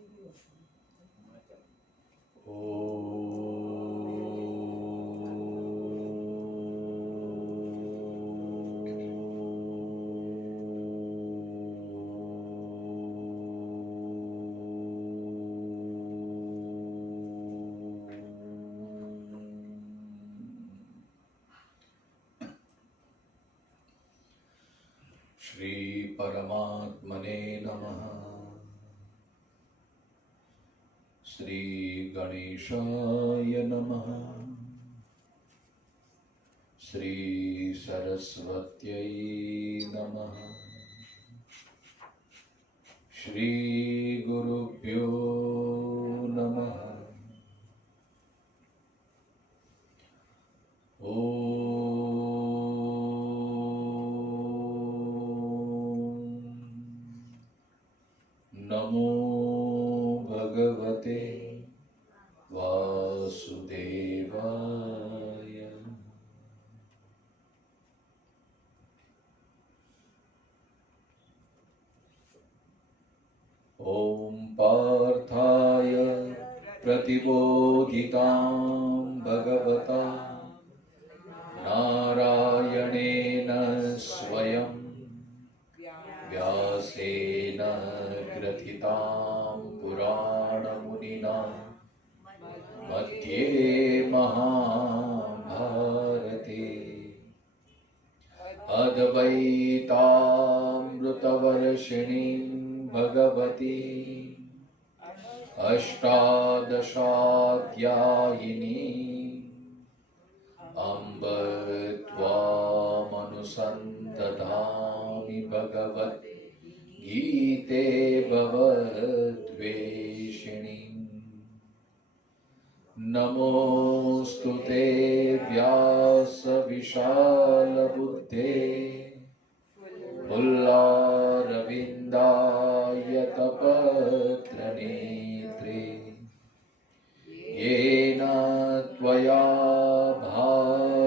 श्री परमात्मने नमः। श्री गणेशाय नमः। श्री सरस्वत्यै नमः। श्री गुरुभ्यो नमः। नमो भगवते वासुदेवाय। ॐ पार्थाय प्रतिबोधितां भगवता नारायणेन स्वयं व्यासेन ग्रथितां पुराणमुनिना मध्ये महाभारते अद्वैतामृतवर्षिणीं भगवती अष्टादशाध्यायिनी अम्ब त्वामनुसन्ततामि भगवद्गीते भवद्वेषिणी। नमोऽस्तु ते व्यासविशालबुद्धे फुल्लारविन्दायतपत्रनेत्रे येन त्वया भारततैलपूर्णः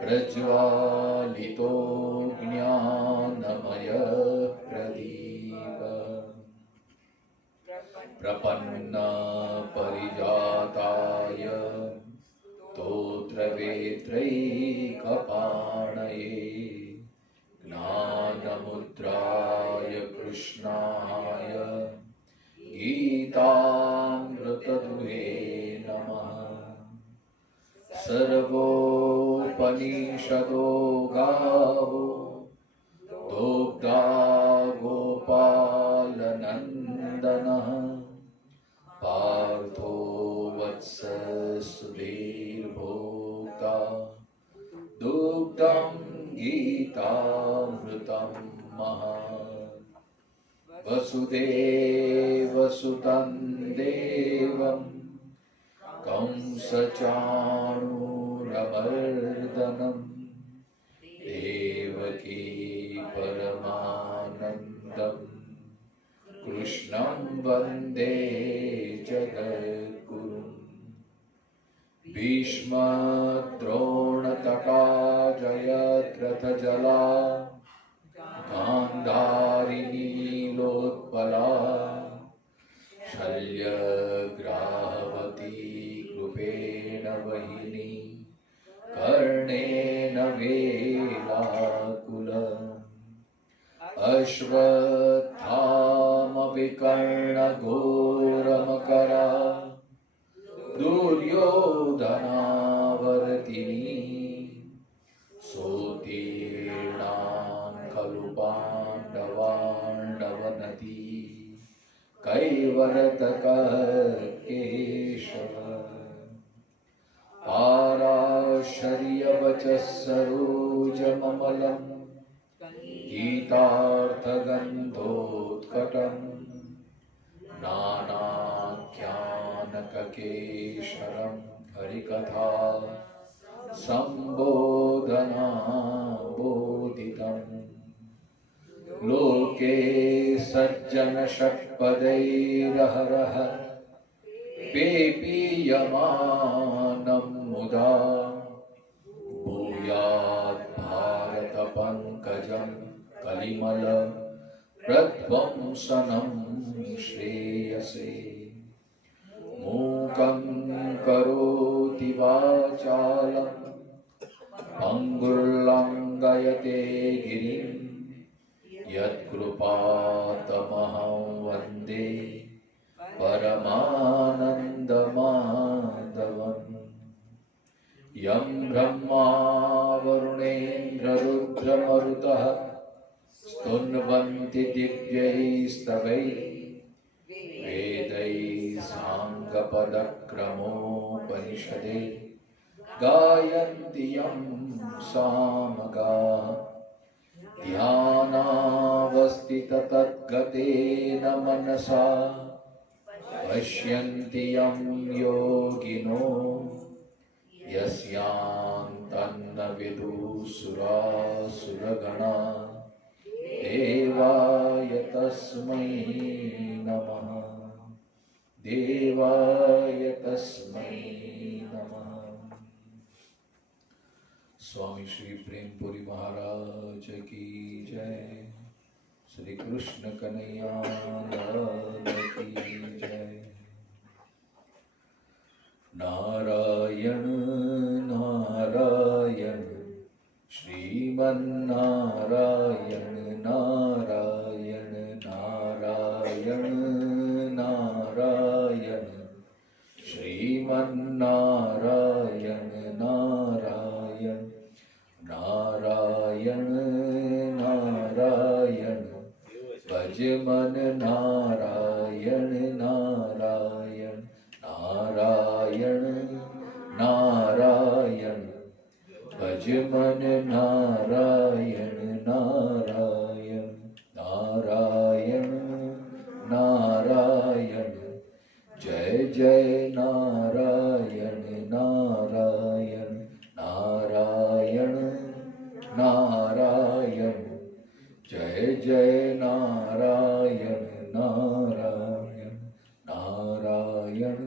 प्रज्वालितो ज्ञानमयः प्रदीप प्रपन्ना परिजाताय स्तोत्रवेत्रैकपाणये ज्ञानमुद्राय कृष्णाय गीतामृतदुहे नमः। सर्वोपनिषदो गावो दोग्धा गोपालनन्दनः पार्थो वत्सस्तेर्भोक्ता दुग्धं गीतामृतं महत्। वसुदेवसुतं देवं कंसचाणूरमर्दनं देवकी परमानन्दं कृष्णं वन्दे जगद्गुरुं। भीष्मद्रोणतटा जयद्रथजला गान्धारिनीलोत्पला शल्यग्राहवती कृपेण वहिनी कर्णेन वेलाकुल अश्वत्थामविकर्णघोरमकरा दुर्योधनावर्तिनी सोत्तीर्णां खलु पाण्डवाण्डवनती कैवरतकेशव पाराशर्यवचः सरोजममलं गीतार्थगन्धोत्कटं नानाख्यानककेशरं हरिकथा सम्बोधनाबोधितम्। लोके सज्जनषट्पदैरहरः पेपीयमानं मुदा भूयात् भारतपङ्कजं कलिमल प्रध्वंसनं श्रेयसे मूकं करोति वाचालं पङ्गुर्लङ्घयते गिरिं यत्कृपातमहं वन्दे परमानन्दमाधवम् यं ब्रह्मा वरुणेन्द्ररुद्रमरुतः स्तुन्वन्ति दिव्यैस्तवैः वेदैः साङ्गपदक्रमोपनिषदे गायन्ति यं सामगाः ध्यानावस्थिततद्गतेन मनसा पश्यन्ति यं योगिनो यस्यान्तन्न विदुसुरासुरगणा देवाय तस्मै नमः देवाय तस्मै नमः। स्वामी श्री प्रेमपुरी महाराज की जय। श्री कृष्ण कन्हैया लाल की जय। नारायण नारायण श्रीमन्नारायण नारायण नारायण नारायण श्रीमन्नारायण नारायण नारायण नारायण भज मन नारायण नारायण नारायण नारायण भज मन नारायण नारायण नारायण नारायण जय जय नारायण नारायण नारायण नारायण जय जय नारायण नारायण नारायण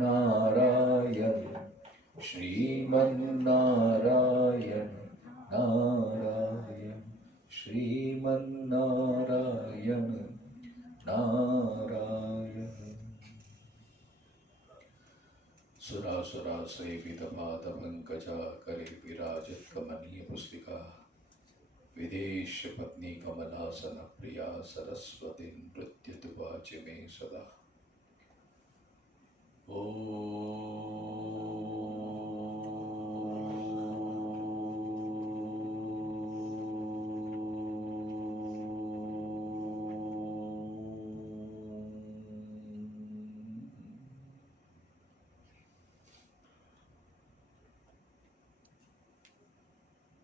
नारायण श्रीमन्नारायण नारायण श्रीमन्नारायण नारायण। सुरासुरा सेवित पाद पंकजा करे विराजत कमनीय पुस्तिका विदेश पत्नी कमलासन प्रिया सरस्वती नृत्य तुवाच मे सदा। ओ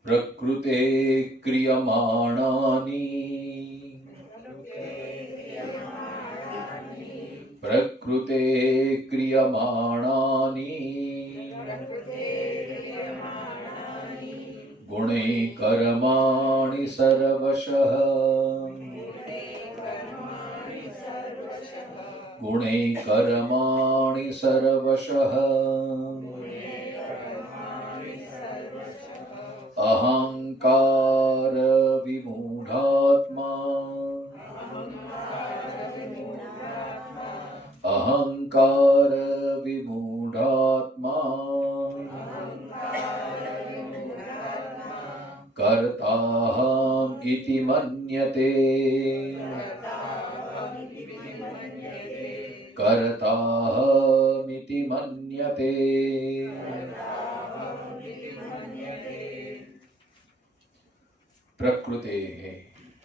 प्रकृते क्रियमाणानि प्रकृते क्रियमाणानि गुणे कर्माणि सर्वशः गुणे कर्माणि सर्वशः अहंकार विमूढ़ात्मा अहंकार विमूढ़ात्मा कर्ताहम् इति मन्यते कर्ताहमिति मन्यते। प्रकृते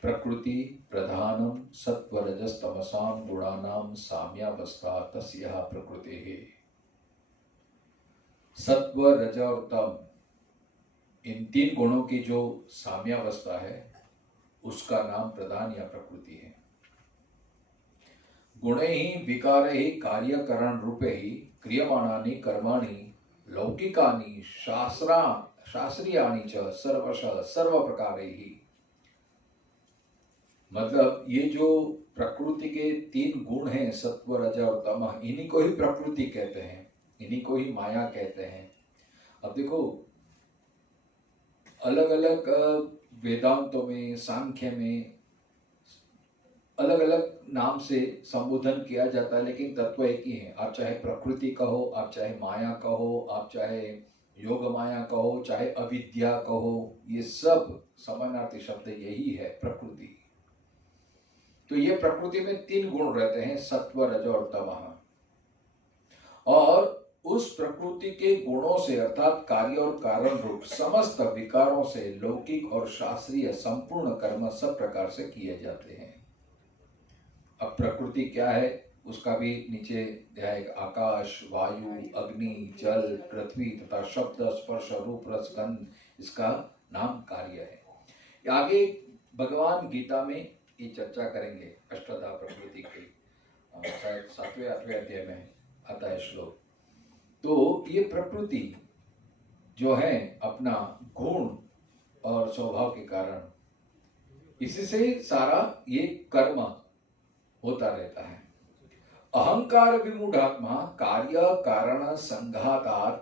प्रकृति प्रधानम सत्वरजस्तमसां गुणानां साम्यावस्था तस्याः प्रकृतेः। सत्व रज और तम इन तीन गुणों की जो साम्यावस्था है उसका नाम प्रधान या प्रकृति है। गुणे ही विकार ही कार्यकरण रूपे ही क्रियमाणानि कर्माणि लौकिकानि शास्त्रीयानि च सर्वशः सर्व प्रकारे ही। मतलब ये जो प्रकृति के तीन गुण हैं सत्व रज और तमः, इन्हीं को ही प्रकृति कहते हैं, इन्हीं को ही माया कहते हैं। अब देखो अलग अलग वेदांतों में सांख्य में अलग अलग नाम से संबोधन किया जाता है, लेकिन तत्व एक ही है। आप चाहे प्रकृति कहो, आप चाहे माया कहो, आप चाहे योग माया कहो, चाहे अविद्या कहो, ये सब समानार्थी शब्द यही है, प्रकृति। तो ये प्रकृति में 3 गुण रहते हैं, सत्व, रज और तमः। और उस प्रकृति के गुणों से अर्थात कार्य और कारण रूप समस्त विकारों से लौकिक और शास्त्रीय संपूर्ण कर्म सब प्रकार से किए जाते हैं। अब प्रकृति क्या है उसका भी नीचे दिया है, आकाश, वायु, अग्नि, जल, पृथ्वी तथा शब्द, स्पर्श, रूप, रस, गंध, इसका नाम कार्य है। आगे भगवान गीता में ये चर्चा करेंगे, अष्टधा प्रकृति की, शायद 7वें 8वें अध्याय में आता है श्लोक। तो ये प्रकृति जो है अपना गुण और स्वभाव के कारण, इसी से सारा ये कर्म होता रहता है। अहंकार विमूढ़ात्मा कार्य कारण संघातात्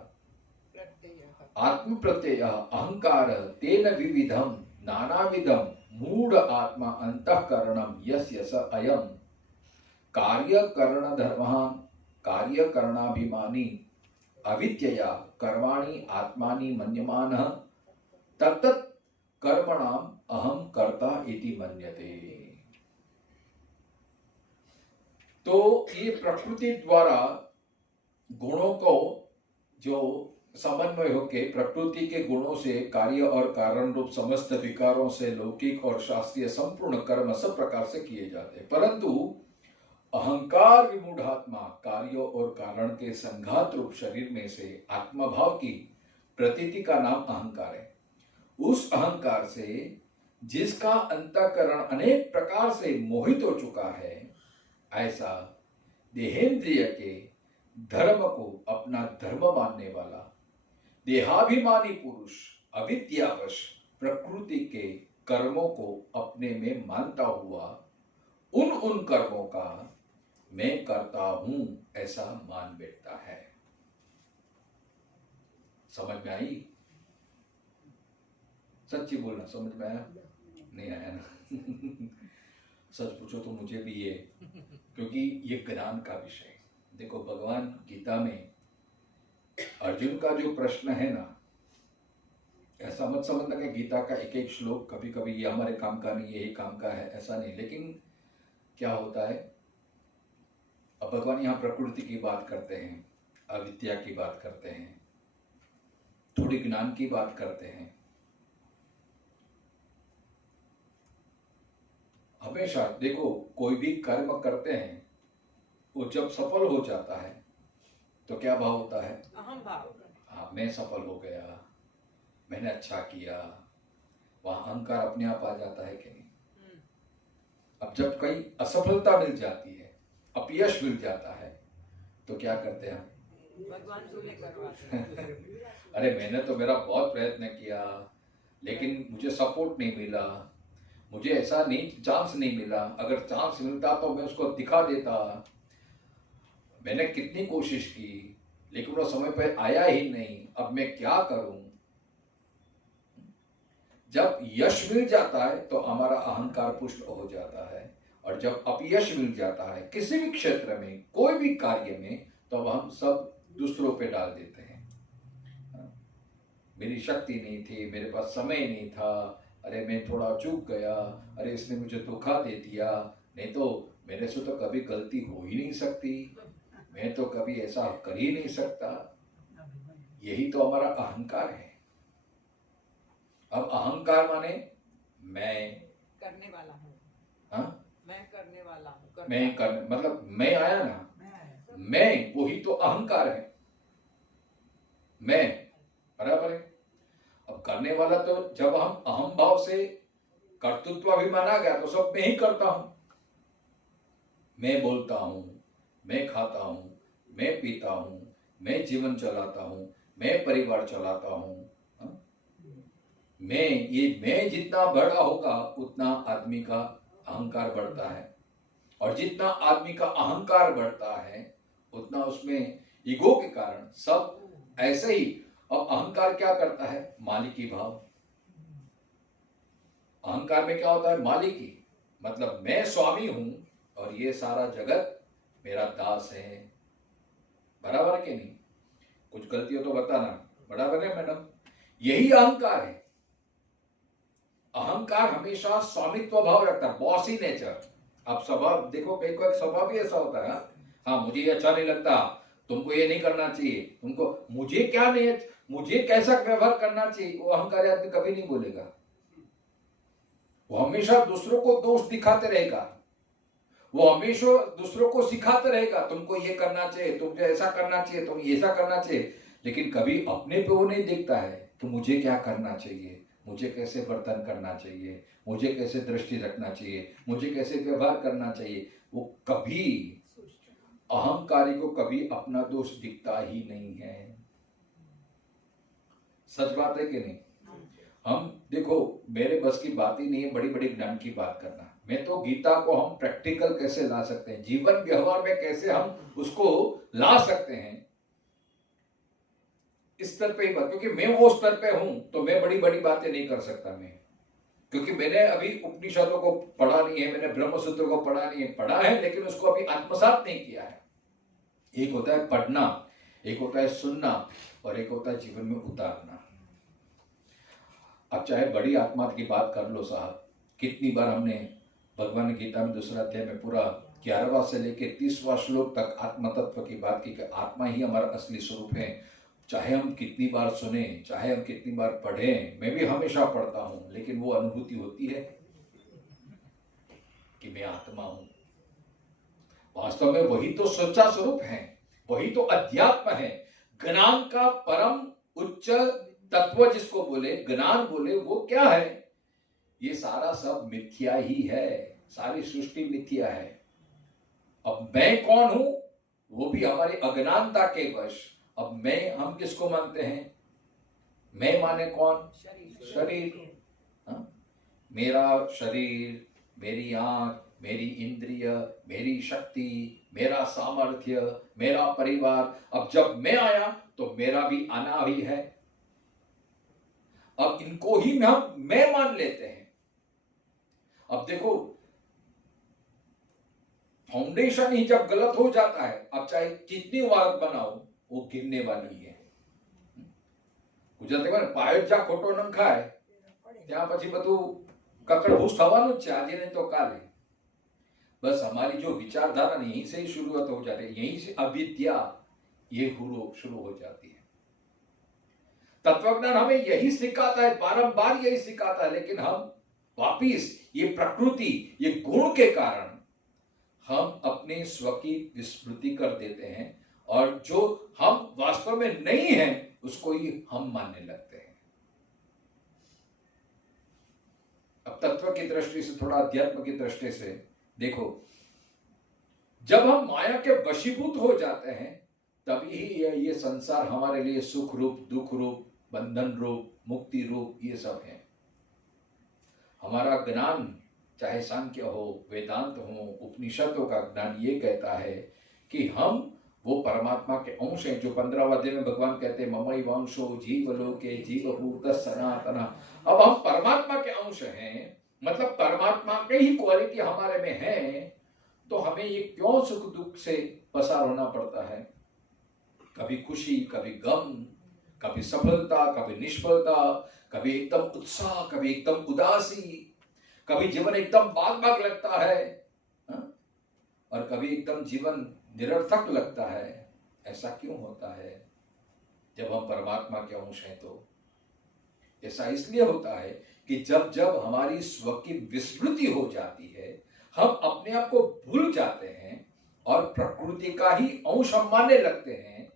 आत्म प्रत्यय अहंकार तेन विविधम नानाविधम मूढ़ आत्मा अंतःकरणम यस्य स अयम कार्य करण धर्मः कार्य करणाभिमानी अविद्यया कर्माणि आत्मानि मन्यमानः तत्तत् कर्मणाम अहम कर्ता इति मन्यते। तो ये प्रकृति द्वारा गुणों को जो समन्वय होके प्रकृति के गुणों से कार्य और कारण रूप समस्त विकारों से लौकिक और शास्त्रीय संपूर्ण कर्म सब प्रकार से किए जाते हैं, परंतु अहंकार विमूढ़ात्मा कार्यों और कारण के संघात रूप शरीर में से आत्मभाव की प्रतीति का नाम अहंकार है। उस अहंकार से जिसका अंतःकरण अनेक प्रकार से मोहित हो चुका है, ऐसा देहेंद्रिय के धर्म को अपना धर्म मानने वाला देहाभिमानी पुरुष अविद्यावश प्रकृति के कर्मों को अपने में मानता हुआ उन कर्मों का मैं करता हूं ऐसा मान बैठता है। समझ में आई? सच्ची बोलना, समझ में आया? नहीं आया ना? सच पूछो तो मुझे भी ये, क्योंकि ये ज्ञान का विषय है। देखो भगवान गीता में अर्जुन का जो प्रश्न है ना, ऐसा मत समझना कि गीता का एक एक श्लोक कभी कभी ये हमारे काम का नहीं, यही काम का है, ऐसा नहीं। लेकिन क्या होता है, अब भगवान यहाँ प्रकृति की बात करते हैं, अविद्या की बात करते हैं, थोड़ी ज्ञान की बात करते हैं। हमेशा देखो कोई भी कर्म करते हैं, वो जब सफल हो जाता है तो क्या भाव होता है? अहम भाव। हाँ, मैं सफल हो गया, मैंने अच्छा किया, वहां अहंकार अपने आप आ जाता है कि नहीं? अब जब कहीं असफलता मिल जाती है, अपयश मिल जाता है, तो क्या करते हैं? भगवान अरे मैंने तो मेरा बहुत प्रयत्न किया, लेकिन मुझे सपोर्ट नहीं मिला, मुझे ऐसा नहीं चांस नहीं मिला, अगर चांस मिलता तो मैं उसको दिखा देता, मैंने कितनी कोशिश की लेकिन वो समय पर आया ही नहीं, अब मैं क्या करूं? जब यश मिल जाता है तो हमारा अहंकार पुष्ट हो जाता है, और जब अपयश मिल जाता है किसी भी क्षेत्र में, कोई भी कार्य में, तो अब हम सब दूसरों पे डाल देते हैं। मेरी शक्ति नहीं थी, मेरे पास समय नहीं था, अरे मैं थोड़ा चूक गया, अरे इसने मुझे धोखा दे दिया, नहीं तो मेरे से तो कभी गलती हो ही नहीं सकती, मैं तो कभी ऐसा कर ही नहीं सकता। यही तो हमारा अहंकार है। अब अहंकार माने मैं करने वाला हूँ, हाँ, मैं करने वाला हूँ, मैं करने मतलब मैं आया ना, मैं वही तो अहंकार है, मैं बराबर है। अब करने वाला तो जब हम अहम भाव से कर्तृत्व अभिमान आ गया तो सब मैं ही करता हूं, मैं बोलता हूं, मैं खाता हूं, मैं पीता हूं, मैं जीवन चलाता हूं, मैं परिवार चलाता हूं। मैं जितना बड़ा होगा उतना आदमी का अहंकार बढ़ता है, और जितना आदमी का अहंकार बढ़ता है उतना उसमें ईगो के कारण सब ऐसे ही। अब अहंकार क्या करता है? मालिकी भाव। अहंकार में क्या होता है? मालिकी। मतलब मैं स्वामी हूं और ये सारा जगत मेरा दास है। बराबर है कि नहीं? कुछ गलती हो तो बताना। बराबर है मैडम? यही अहंकार है। अहंकार हमेशा स्वामित्व भाव रखता है, बॉसी नेचर। आप स्वभाव देखो, कई को एक स्वभाव भी ऐसा होता है, हाँ मुझे ये अच्छा नहीं लगता, तुमको ये नहीं करना चाहिए, तुमको, मुझे क्या नहीं, मुझे कैसा व्यवहार करना चाहिए, वो अहंकारी आदमी कभी नहीं बोलेगा। वो हमेशा दूसरों को दोष दिखाते रहेगा, वो हमेशा दूसरों को सिखाते रहेगा, तुमको ये करना चाहिए, तुमको ऐसा करना चाहिए, तुम ऐसा करना चाहिए, लेकिन कभी अपने पे वो नहीं देखता है कि मुझे क्या करना चाहिए, मुझे कैसे बर्तन करना चाहिए, मुझे कैसे दृष्टि रखना चाहिए, मुझे कैसे व्यवहार करना चाहिए। वो कभी, अहंकारी को कभी अपना दोष दिखता ही नहीं है। सच बात है कि नहीं? हम देखो, मेरे बस की बात ही नहीं है बड़ी बड़ी ज्ञान की बात करना। मैं तो गीता को हम प्रैक्टिकल कैसे ला सकते हैं, जीवन व्यवहार में कैसे हम उसको ला सकते हैं, इस स्तर पे ही बात, क्योंकि मैं वो स्तर पे हूं तो मैं बड़ी बड़ी बातें नहीं कर सकता मैं, क्योंकि मैंने अभी उपनिषदों को पढ़ा नहीं है, मैंने ब्रह्मसूत्र को पढ़ा नहीं है, पढ़ा है लेकिन उसको अभी आत्मसात नहीं किया है। एक होता है पढ़ना, एक होता है सुनना, और एक होता है जीवन में उतारना। अब चाहे बड़ी आत्मा की बात कर लो साहब, कितनी बार हमने भगवान गीता में दूसरा अध्याय में पूरा 11वां से लेके 30वां श्लोक तक आत्म तत्व की बात की कि आत्मा ही हमारा असली स्वरूप है। चाहे हम कितनी बार सुने, चाहे हम कितनी बार पढ़ें, मैं भी हमेशा पढ़ता हूं, लेकिन वो अनुभूति होती है कि मैं आत्मा हूं। वास्तव में वही तो सच्चा स्वरूप है, वही तो अध्यात्म है। ज्ञान का परम उच्च तत्व जिसको बोले, ज्ञान बोले, वो क्या है? ये सारा सब मिथ्या ही है, सारी सृष्टि मिथ्या है। अब मैं कौन हूं, वो भी हमारी अज्ञानता के वश। अब मैं, हम किसको मानते हैं? मैं माने कौन? शरीर। हाँ? मेरा शरीर, मेरी आंख, मेरी इंद्रिय, मेरी शक्ति, मेरा सामर्थ्य, मेरा परिवार। अब जब मैं आया तो मेरा भी आना ही है। अब इनको ही हम मैं मान लेते हैं। अब देखो, फाउंडेशन ही जब गलत हो जाता है, अब चाहे कितनी इमारत बनाओ, वो गिरने वाली है। ગુજરાતીમાં પાયો જ્યાં ખોટો નંખાય ત્યાં પછી બધું કકડભૂસ થવાનું જ છે, આજે નહીં तो काले। बस हमारी जो विचारधारा यहीं से ही शुरुआत हो जाती है, यहीं से अविद्या ये शुरू हो जाती है। तत्वज्ञान हमें यही सिखाता है, बारंबार यही सिखाता है, लेकिन हम वापिस ये प्रकृति, ये गुण के कारण हम अपने स्व की विस्मृति कर देते हैं, और जो हम वास्तव में नहीं है उसको ही हम मानने लगते हैं। अब तत्व की दृष्टि से, थोड़ा अध्यात्म की दृष्टि से देखो, जब हम माया के वशीभूत हो जाते हैं तभी ये संसार हमारे लिए सुख रूप, दुख रूप, बंधन रूप, मुक्ति रूप, ये सब है। हमारा ज्ञान, चाहे सांख्य हो, वेदांत हो, उपनिषदों का ज्ञान ये कहता है कि हम वो परमात्मा के अंश हैं, जो 15वें अध्याय में भगवान कहते हैं ममई वंशो जीवलोके जीवभूत सनातना। अब हम परमात्मा के अंश हैं, मतलब परमात्मा के ही क्वालिटी हमारे में है, तो हमें ये क्यों सुख दुख से पसार होना पड़ता है? कभी खुशी, कभी गम, कभी सफलता, कभी निष्फलता, कभी एकदम उत्साह, कभी एकदम उदासी, कभी जीवन एकदम भाग लगता है, और कभी एकदम जीवन निरर्थक लगता है। ऐसा क्यों होता है? जब हम परमात्मा के अंश हैं तो ऐसा इसलिए होता है कि जब जब हमारी स्व की विस्मृति हो जाती है, हम अपने आप को भूल जाते हैं और प्रकृति का ही अंश हम मानने लगते हैं,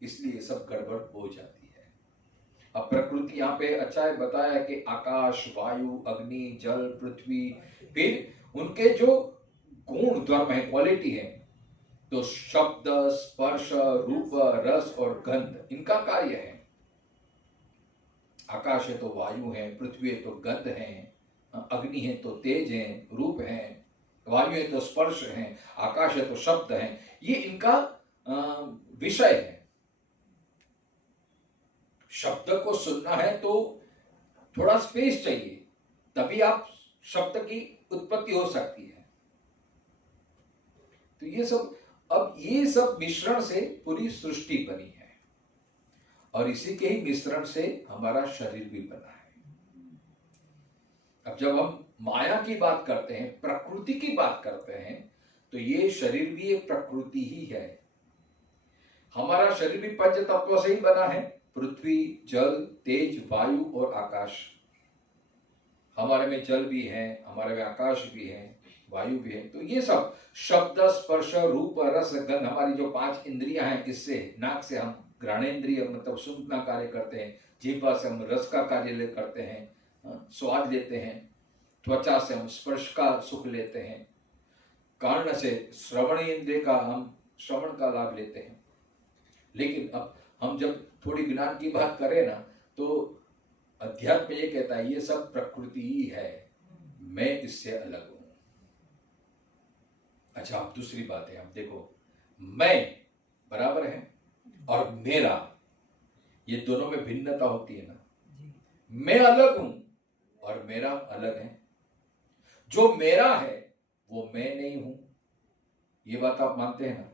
इसलिए सब गड़बड़ हो जाती है। अब प्रकृति यहाँ पे अच्छा है बताया कि आकाश, वायु, अग्नि, जल, पृथ्वी, फिर उनके जो गुण धर्म है, क्वालिटी है, तो शब्द, स्पर्श, रूप, रस और गंध, इनका कार्य है। आकाश है तो वायु है, पृथ्वी है तो गंध है, अग्नि है तो तेज है, रूप है, वायु है तो स्पर्श है, आकाश है तो शब्द है, ये इनका विषय है। शब्द को सुनना है तो थोड़ा स्पेस चाहिए, तभी आप शब्द की उत्पत्ति हो सकती है। तो ये सब मिश्रण से पूरी सृष्टि बनी है और इसी के ही मिश्रण से हमारा शरीर भी बना है। अब जब हम माया की बात करते हैं, प्रकृति की बात करते हैं, तो ये शरीर भी एक प्रकृति ही है। हमारा शरीर भी पंच तत्वों से ही बना है, पृथ्वी, जल, तेज, वायु और आकाश। हमारे में जल भी है, हमारे में आकाश भी है, वायु भी है। तो ये सब शब्द, स्पर्श, रूप, रस, गंध, हमारी जो 5 इंद्रियां हैं, इससे नाक से हम घ्राणेन्द्रिय मतलब सूंघना कार्य करते हैं, जीवा से हम रस का कार्य करते हैं, स्वाद लेते हैं, त्वचा से हम स्पर्श का सुख लेते हैं, कर्ण से श्रवण इंद्रिय का हम श्रवण का लाभ लेते हैं। लेकिन अब हम जब थोड़ी ज्ञान की बात करें ना, तो अध्यात्म ये कहता है ये सब प्रकृति ही है, मैं इससे अलग हूं। अच्छा, अब दूसरी बात है, आप देखो, मैं बराबर है और मेरा, ये दोनों में भिन्नता होती है ना। मैं अलग हूं और मेरा अलग है। जो मेरा है वो मैं नहीं हूं, ये बात आप मानते हैं ना।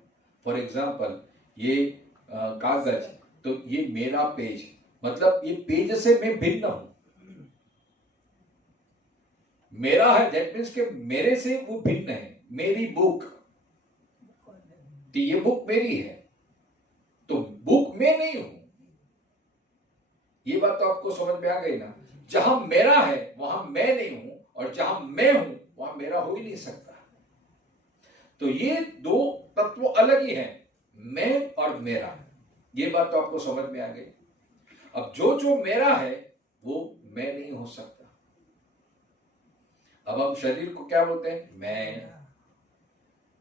फॉर एग्जाम्पल, ये कागज, तो ये मेरा पेज, मतलब ये पेज से मैं भिन्न हूं। मेरा है दैट मीन्स के मेरे से वो भिन्न है। मेरी बुक, तो ये बुक मेरी है, तो बुक मैं नहीं हूं। ये बात तो आपको समझ में आ गई ना। जहां मेरा है वहां मैं नहीं हूं, और जहां मैं हूं वहां मेरा हो ही नहीं सकता। तो ये दो तत्व अलग ही हैं, मैं और मेरा। ये बात तो आपको समझ में आ गई। अब जो मेरा है वो मैं नहीं हो सकता। अब हम शरीर को क्या बोलते हैं? मैं।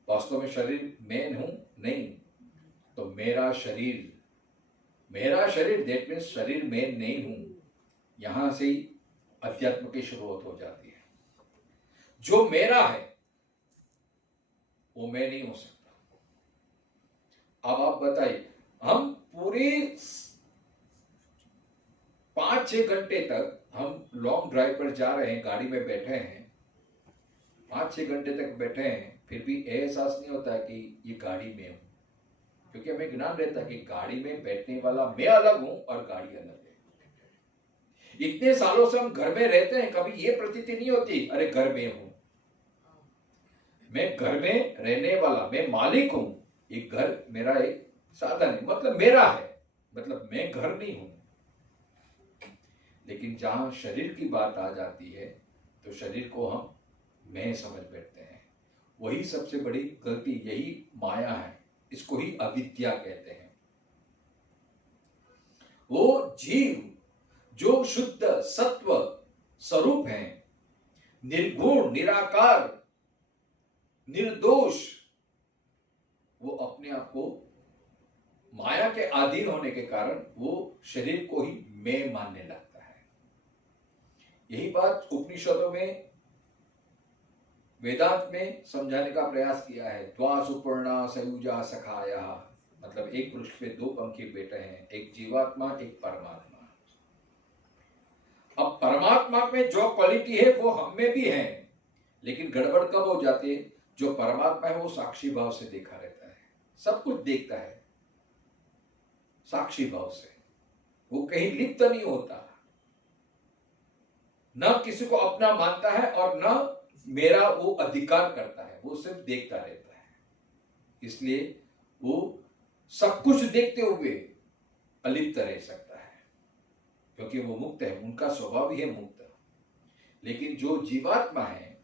वास्तव में शरीर मैं हूं नहीं, तो मेरा शरीर दैट मीन्स शरीर मैं नहीं हूं। यहां से ही अध्यात्म की शुरुआत हो जाती है। जो मेरा है वो मैं नहीं हो सकता। अब आप बताइए, हम पूरे 5-6 घंटे तक हम लॉन्ग ड्राइव पर जा रहे हैं, गाड़ी में बैठे हैं, 5-6 घंटे तक बैठे हैं, फिर भी एहसास नहीं होता है कि ये गाड़ी में हूं, क्योंकि हमें ज्ञान रहता है कि गाड़ी में बैठने वाला मैं अलग हूं और गाड़ी अलग है। इतने सालों से हम घर में रहते हैं, कभी ये प्रतीति नहीं होती अरे घर में हूं, मैं घर में रहने वाला, मैं मालिक हूं। ये घर मेरा एक साधन है, मतलब मेरा है, मतलब मैं घर नहीं हूं। लेकिन जहां शरीर की बात आ जाती है तो शरीर को हम मैं समझ बैठते हैं। वही सबसे बड़ी गलती, यही माया है, इसको ही अविद्या कहते हैं। वो जीव जो शुद्ध सत्व स्वरूप है, निर्गुण, निराकार, निर्दोष, वो अपने आप को माया के अधीन होने के कारण वो शरीर को ही मैं मानने लगता है। यही बात उपनिषदों में, वेदांत में समझाने का प्रयास किया है। द्वा सुपर्णा सयुजा सखाया, मतलब एक वृक्ष पे 2 पंखी बैठे हैं, एक जीवात्मा, एक परमात्मा। अब परमात्मा में जो क्वालिटी है वो हम में भी है, लेकिन गड़बड़ कब हो जाती है? जो परमात्मा है वो साक्षी भाव से देखा रहता है, सब कुछ देखता है साक्षी भाव से, वो कहीं लिप्त नहीं होता, न किसी को अपना मानता है और न मेरा वो अधिकार करता है, वो सिर्फ देखता रहता है। इसलिए वो सब कुछ देखते हुए अलिप्त रह सकता है, क्योंकि वो मुक्त है, उनका स्वभाव ही है मुक्त। लेकिन जो जीवात्मा है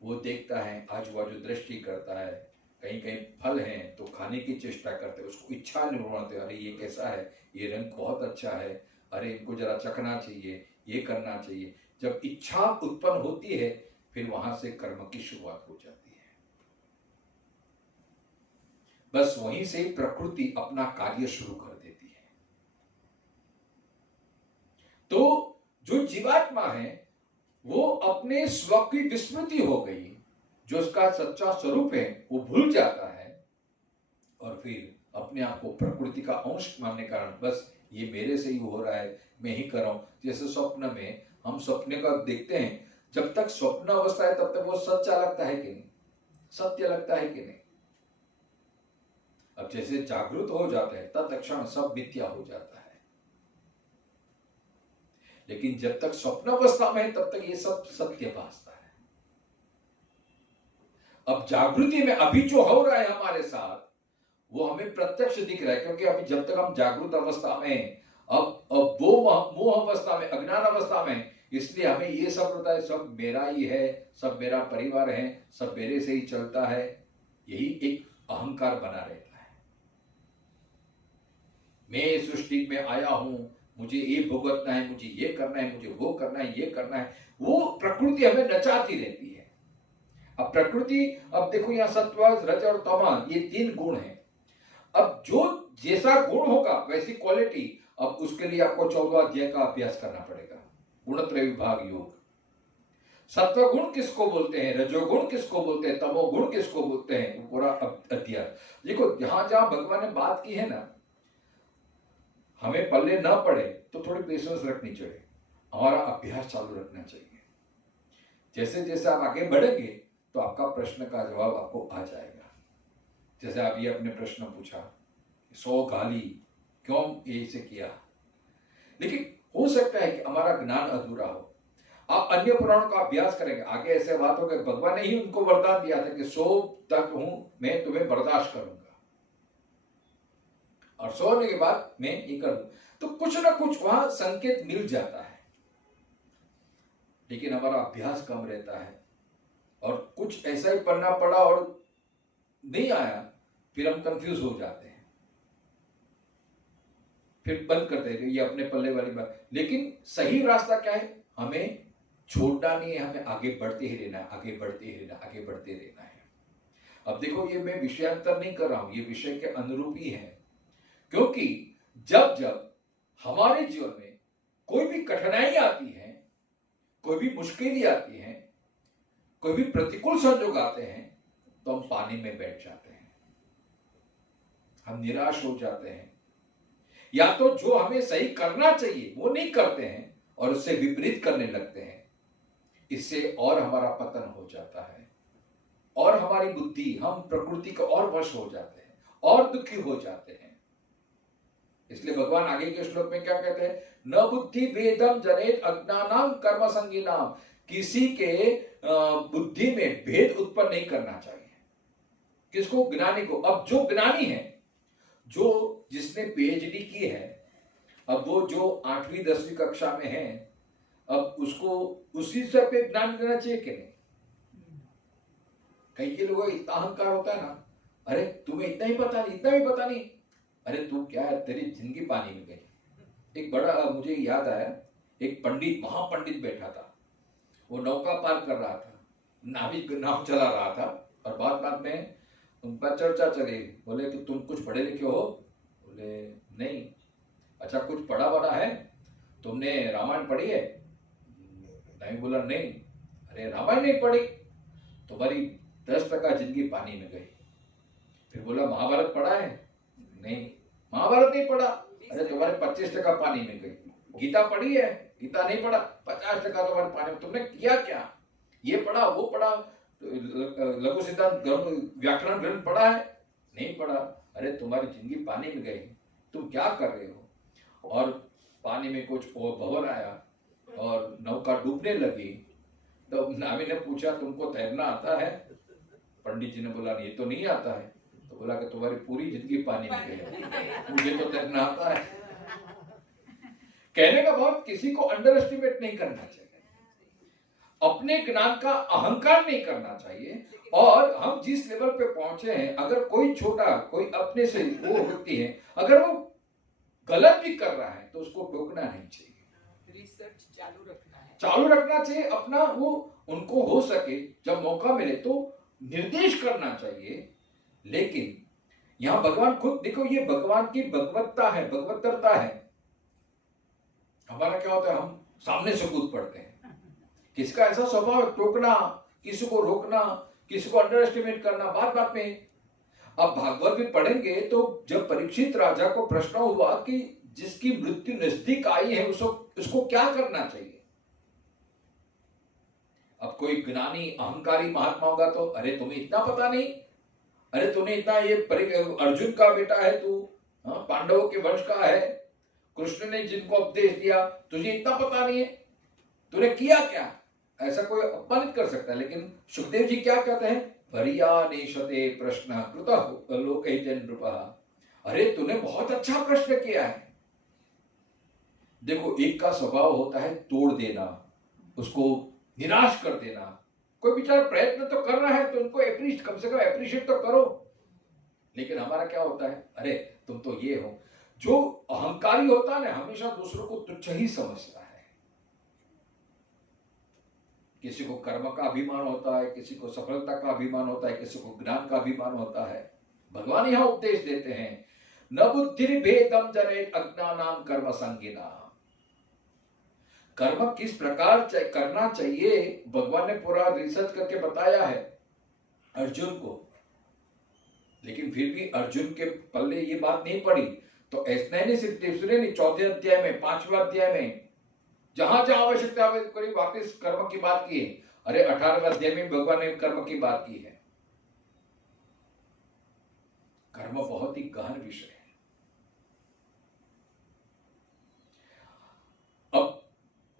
वो देखता है, आजू बाजू दृष्टि करता है, कहीं कहीं फल है तो खाने की चेष्टा करते हैं, उसको इच्छा नहीं होती, अरे ये कैसा है, ये रंग बहुत अच्छा है, अरे इनको जरा चखना चाहिए, ये करना चाहिए। जब इच्छा उत्पन्न होती है फिर वहां से कर्म की शुरुआत हो जाती है। बस वहीं से प्रकृति अपना कार्य शुरू कर देती है। तो जो जीवात्मा है वो अपने स्व की विस्मृति हो गई, जो उसका सच्चा स्वरूप है वो भूल जाता है, और फिर अपने आप को प्रकृति का अंश मानने के कारण बस ये मेरे से ही हो रहा है, मैं ही कर रहा हूं। जैसे स्वप्न में हम सपने का देखते हैं, जब तक स्वप्न अवस्था है तब तक वो सच्चा लगता है कि नहीं, सत्य लगता है कि नहीं। अब जैसे जागृत हो जाते हैं तत्क्षण सब मिथ्या हो जाता है। लेकिन जब तक स्वप्न अवस्था में है तब तक ये सब सत्य भासता है। अब जागृति में अभी जो हो रहा है हमारे साथ वो हमें प्रत्यक्ष दिख रहा है, क्योंकि अभी जब तक हम जागृत अवस्था में, अब वो मोह अवस्था में, अज्ञान अवस्था में, इसलिए हमें ये सब होता है, सब मेरा ही है, सब मेरा परिवार है, सब मेरे से ही चलता है, यही एक अहंकार बना रहता है। मैं सृष्टि में आया हूं, मुझे ये भुगतना है, मुझे ये करना है, मुझे वो करना है, ये करना है, वो प्रकृति हमें नचाती रहती है। अब प्रकृति, अब देखो यहाँ सत्व, रज और तम, ये 3 गुण हैं। अब जो जैसा गुण होगा वैसी क्वालिटी, अब उसके लिए आपको 14 अध्याय का अभ्यास करना पड़ेगा, गुणत्रय विभाग योग। सत्व गुण किसको बोलते हैं, रजोगुण किसको बोलते हैं, तमोगुण किसको बोलते हैं, पूरा अध्याय देखो। जहां जहां भगवान ने बात की है ना, हमें पल्ले ना पड़े तो थोड़ी पेशेंस रखनी चाहिए, हमारा अभ्यास चालू रखना चाहिए। जैसे जैसे आप आगे बढ़ेंगे तो आपका प्रश्न का जवाब आपको आ जाएगा। जैसे आप ये अपने प्रश्न पूछा, 100 गाली क्यों ऐसे किया, लेकिन हो सकता है कि हमारा ज्ञान अधूरा हो। आप अन्य पुराणों का अभ्यास करेंगे, आगे ऐसे बात होगा, भगवान ने ही उनको वरदान दिया था कि 100 तक हूं मैं, तुम्हें बर्दाश्त करूंगा, और 100 होने के बाद मैं ये करूं। तो कुछ ना कुछ वहां संकेत मिल जाता है, लेकिन हमारा अभ्यास कम रहता है, और कुछ ऐसा ही पढ़ना पड़ा और नहीं आया, फिर हम कंफ्यूज हो जाते हैं, फिर बंद कर देते हैं, ये अपने पल्ले वाली बात। लेकिन सही रास्ता क्या है, हमें छोड़ना नहीं है, हमें आगे बढ़ते ही रहना है, आगे बढ़ते ही रहना, आगे बढ़ते रहना है। अब देखो, ये मैं विषयांतर नहीं कर रहा हूं, ये विषय के अनुरूप ही है, क्योंकि जब जब हमारे जीवन में कोई भी कठिनाई आती है, कोई भी मुश्किलें आती हैं, कोई भी प्रतिकूल संजोग आते हैं, तो हम पानी में बैठ जाते हैं, हम निराश हो जाते हैं, या तो जो हमें सही करना चाहिए वो नहीं करते हैं और उससे विपरीत करने लगते हैं। इससे और हमारा पतन हो जाता है, और हमारी बुद्धि, हम प्रकृति को और वश हो जाते हैं, और दुखी हो जाते हैं। इसलिए भगवान आगे के श्लोक में क्या कहते हैं, न बुद्धि भेदम जनेत अज्ञानाम कर्म संगीनाम, किसी के बुद्धि में भेद उत्पन्न नहीं करना चाहिए। किसको, ज्ञानी को। अब जो ज्ञानी है, जो जिसने पीएचडी की है, अब वो जो 8वीं 10वीं कक्षा में है, अब उसको उसी से पे ज्ञान देना चाहिए कि नहीं। कई के लोगों को इतना अहंकार होता है ना, अरे तुम्हें इतना ही पता नहीं, इतना भी पता नहीं, अरे तू क्या है, तेरी जिंदगी पानी में गई। एक बड़ा, मुझे याद आया, एक पंडित, महापंडित बैठा था, वो नौका पार कर रहा था, नाव चला रहा था, और बात बात में उनका चर्चा चली। बोले कि तुम कुछ पढ़े लिखे हो? बोले नहीं। अच्छा, कुछ पढ़ा बड़ा है? तुमने रामायण पढ़ी है? नहीं। बोला नहीं। अरे रामायण नहीं पढ़ी, तुम्हारी 10% जिंदगी पानी में गई। फिर बोला महाभारत पढ़ा है? नहीं। महाभारत नहीं पढ़ा? अरे तुम्हारे 25% पानी में गई। गीता पढ़ी है? गीता नहीं पढ़ा, 50% तुम्हारे पानी में। तुमने किया क्या? ये पढ़ा, वो पढ़ा, लघु सिद्धांत व्याकरण ग्रंथ पढ़ा है? नहीं पढ़ा। अरे तुम्हारी जिंदगी पानी में गई, तुम क्या कर रहे हो? और पानी में कुछ भंवर आया और नौका डूबने लगी। तो नावी ने पूछा तुमको तैरना आता है? पंडित जी ने बोला ये तो नहीं आता है। तो बोला कि तुम्हारी पूरी जिंदगी पानी में गई, मुझे तो तैरना आता है। कहने का भाव, किसी को अंडर एस्टिमेट नहीं करना चाहिए, अपने ज्ञान का अहंकार नहीं करना चाहिए। और हम जिस लेवल पे पहुंचे हैं, अगर कोई छोटा, कोई अपने से वो व्यक्ति है, अगर वो गलत भी कर रहा है तो उसको टोकना नहीं चाहिए, रिसर्च चालू रखना चाहिए अपना। वो उनको हो सके जब मौका मिले तो निर्देश करना चाहिए। लेकिन यहां भगवान खुद देखो, ये भगवान की भगवत्ता है, भगवत्तरता है। हमारा क्या होता है, हम सामने से कूद पड़ते हैं। किसका ऐसा स्वभाव है, टोकना, किसी को रोकना, किसी को अंडर एस्टिमेट करना, बात बात में। अब भागवत भी पढ़ेंगे तो जब परीक्षित राजा को प्रश्न हुआ कि जिसकी मृत्यु नजदीक आई है उसको क्या करना चाहिए, अब कोई ज्ञानी अहंकारी महात्मा होगा तो अरे तुम्हें इतना पता नहीं, अरे तूने इतना ये अर्जुन का बेटा है तू, पांडवों के वंश का है, कृष्ण ने जिनको उपदेश दिया तुझे इतना पता नहीं है, तूने किया क्या? ऐसा कोई अपमानित कर सकता है। लेकिन सुखदेव जी क्या कहते हैं, भरिया नेशते प्रश्न कृत लोक नृपः, अरे तूने बहुत अच्छा प्रश्न किया है। देखो एक का स्वभाव होता है तोड़ देना, उसको निराश कर देना। कोई बेचारा प्रयत्न तो कर रहा है तो उनको कम से कम एप्रिशिएट तो करो। लेकिन हमारा क्या होता है, अरे तुम तो ये हो। जो अहंकारी होता है ना, हमेशा दूसरों को तुच्छ ही समझता है। किसी को कर्म का अभिमान होता है, किसी को सफलता का अभिमान होता है, किसी को ज्ञान का अभिमान होता है। भगवान यहां उपदेश देते हैं, न बुद्धि भेदम जनेत अज्ञानाम कर्म संगिना। कर्म किस प्रकार करना चाहिए भगवान ने पूरा रिसर्च करके बताया है अर्जुन को। लेकिन फिर भी अर्जुन के पल्ले ये बात नहीं पड़ी। तो ऐसा नहीं, सिर्फ तीसरे नहीं, 4 अध्याय में, 5वें अध्याय में, जहां जहां आवश्यकता वापिस कर्म की बात की है। अरे 18वें अध्याय में भगवान ने कर्म की बात की है। कर्म बहुत ही गहन विषय है। अब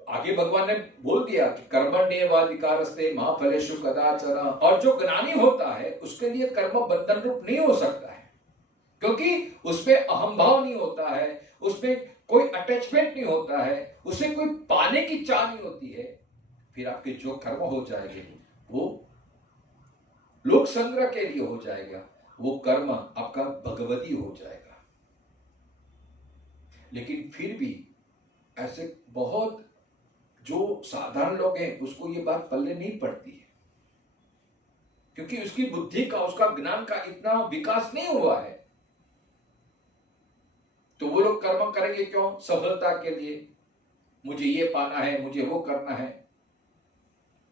आगे भगवान ने बोल दिया कि कर्मण्येवाधिकारस्ते मा फलेषु कदाचन। और जो ज्ञानी होता है उसके लिए कर्म बंधन रूप नहीं हो सकता है, क्योंकि उसमें अहंभाव नहीं होता है, उसमें कोई अटैचमेंट नहीं होता है, उसे कोई पाने की चाह नहीं होती है। फिर आपके जो कर्म हो जाएंगे वो लोक संग्रह के लिए हो जाएगा, वो कर्म आपका भगवती हो जाएगा। लेकिन फिर भी ऐसे बहुत जो साधारण लोग हैं उसको ये बात पल्ले नहीं पड़ती है, क्योंकि उसकी बुद्धि का, उसका ज्ञान का इतना विकास नहीं हुआ है। तो वो लोग कर्म करेंगे क्यों? सफलता के लिए, मुझे ये पाना है, मुझे वो करना है।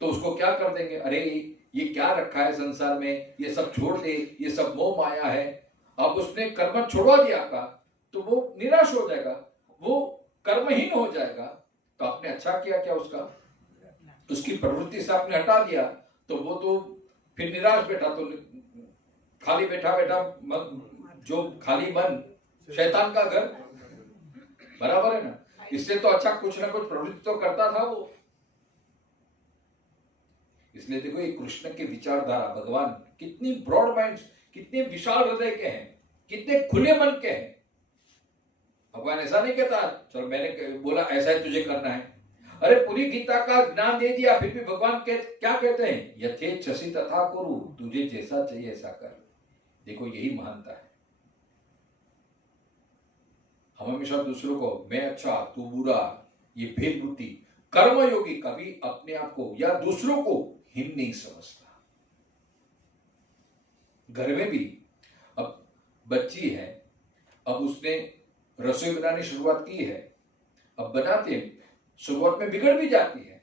तो उसको क्या कर देंगे, अरे ये क्या रखा है संसार में, ये सब छोड़ दे, ये सब मोह माया है। अब उसने कर्म छोड़वा दिया का तो वो निराश हो जाएगा, वो कर्महीन हो जाएगा। तो आपने अच्छा किया क्या, उसकी प्रवृत्ति से आपने हटा दिया तो वो तो फिर निराश बैठा, तो खाली बैठा बैठा जो खाली मन शैतान का घर, बराबर है ना। इससे तो अच्छा कुछ ना कुछ प्रवृत्ति तो करता था वो। इसलिए देखो ये कृष्ण के विचारधारा, भगवान कितनी ब्रॉड माइंड, कितने विशाल हृदय के हैं, कितने खुले मन के हैं। भगवान ऐसा नहीं कहता चलो मैंने बोला ऐसा ही तुझे करना है। अरे पूरी गीता का ज्ञान दे दिया, फिर भी भगवान क्या कहते हैं, यथेच्छसि तथा कुरु, तुझे जैसा चाहिए ऐसा कर। देखो यही महानता है। हम हमेशा दूसरों को मैं अच्छा तू बुरा, ये भेद बुद्धि, कर्मयोगी कभी अपने आप को या दूसरों को हीन नहीं समझता। घर में भी अब बच्ची है, अब उसने रसोई बनाने शुरुआत की है, अब बनाते शुरुआत में बिगड़ भी जाती है।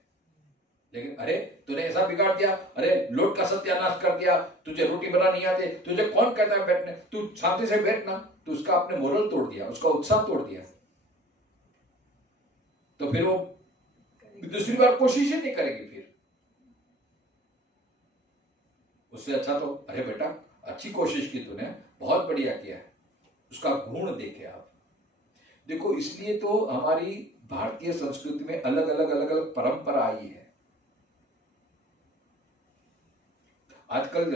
लेकिन अरे तूने ऐसा बिगाड़ दिया, अरे लोट का सत्यानाश कर दिया, तुझे रोटी बनानी नहीं आते, तुझे कौन कहता है बैठने, तू शांति से बैठना। तो उसका आपने मोरल तोड़ दिया, उसका उत्साह तोड़ दिया। तो फिर वो दूसरी बार कोशिश ही नहीं करेगी। फिर उससे अच्छा तो अरे बेटा अच्छी कोशिश की तूने, बहुत बढ़िया किया है, उसका गुण देखे आप। देखो इसलिए तो हमारी भारतीय संस्कृति में अलग अलग परंपरा आई है। आजकल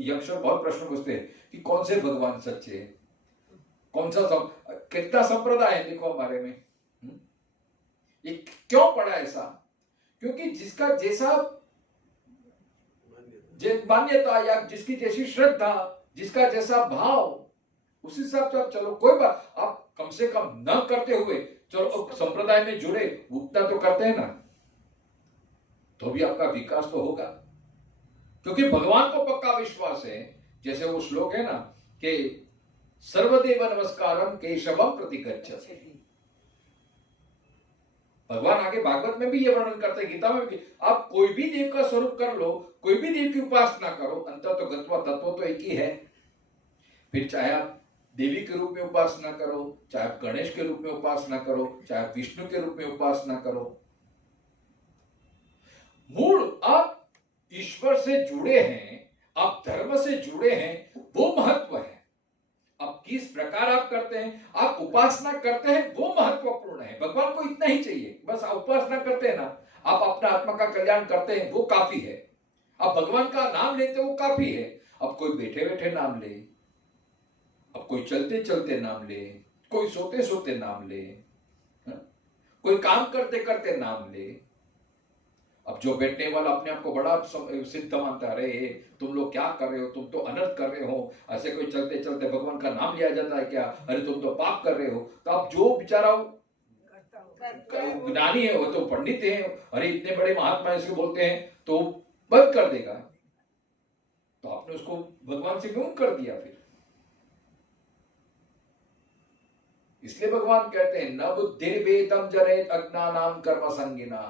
यंगस्टर बहुत प्रश्न पूछते हैं कि कौन से भगवान सच्चे हैं, कौन सा कितना संप्रदाय है देखो हमारे में। ये क्यों पड़ा ऐसा? क्योंकि जिसका जैसा मान्यता या जिसकी जैसी श्रद्धा, जिसका जैसा भाव, उस हिसाब से आप चलो। कोई बात, आप कम से कम न करते हुए चलो संप्रदाय में जुड़े, उतना तो करते हैं ना, तो भी आपका विकास तो होगा। क्योंकि भगवान को पक्का विश्वास है, जैसे वो श्लोक है ना कि सर्वदेव नमस्कारम केशवम प्रतिगच्छति। भगवान आगे भागवत में भी ये वर्णन करते हैं, गीता में भी, आप कोई भी देव का स्वरूप कर लो, कोई भी देव की उपासना करो, अंतर तो गत्वा तत्व तो एक ही है। फिर चाहे आप देवी के रूप में उपासना करो, चाहे आप गणेश के रूप में उपासना करो, चाहे आप विष्णु के रूप में उपासना करो, मूल आप ईश्वर से जुड़े हैं, आप धर्म से जुड़े हैं, वो महत्व है। अब किस प्रकार आप करते हैं, आप उपासना करते हैं, वो महत्वपूर्ण है। भगवान को इतना ही चाहिए, बस आप उपासना करते हैं ना, आप अपना आत्मा का कल्याण करते हैं, वो काफी है। आप भगवान का नाम लेते हैं, वो काफी है। अब कोई बैठे बैठे नाम ले, अब कोई चलते चलते नाम ले, कोई सोते सोते नाम ले, कोई काम करते करते नाम ले। अब जो बैठने वाला अपने आप को बड़ा सिद्ध मानता, रहे तुम लोग क्या कर रहे हो, तुम तो अनर्थ कर रहे हो, ऐसे कोई चलते चलते भगवान का नाम लिया जाता है क्या, अरे तुम तो पाप कर रहे हो। तो अब जो बेचारा ज्ञानी है, वो तो पंडित है, अरे इतने बड़े महात्मा इसको बोलते हैं, तो बंद कर देगा। तो आपने उसको भगवान से क्यों कर दिया फिर? इसलिए भगवान कहते हैं न बुद्धिर्भेदम जनेत अज्ञानाम कर्म संगिना।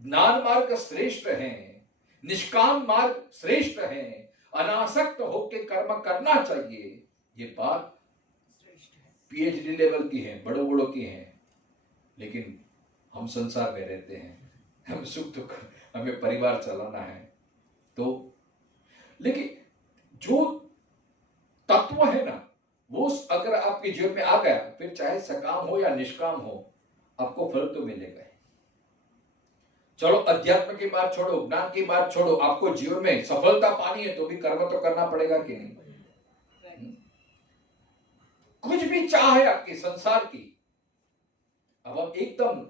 ज्ञान मार्ग श्रेष्ठ है, निष्काम मार्ग श्रेष्ठ है, अनासक्त होकर कर्म करना चाहिए। ये बात पीएचडी लेवल की है, बड़ों बड़ों की है। लेकिन हम संसार में रहते हैं, हम सुख दुख, हमें परिवार चलाना है। तो लेकिन जो तत्व है ना, वो अगर आपके जीवन में आ गया, फिर चाहे सकाम हो या निष्काम हो, आपको फल तो मिलेगा। चलो अध्यात्म की बात छोड़ो, ज्ञान की बात छोड़ो, आपको जीवन में सफलता पानी है तो भी कर्म तो करना पड़ेगा कि नहीं? कुछ भी चाह है आपके संसार की। अब हम एकदम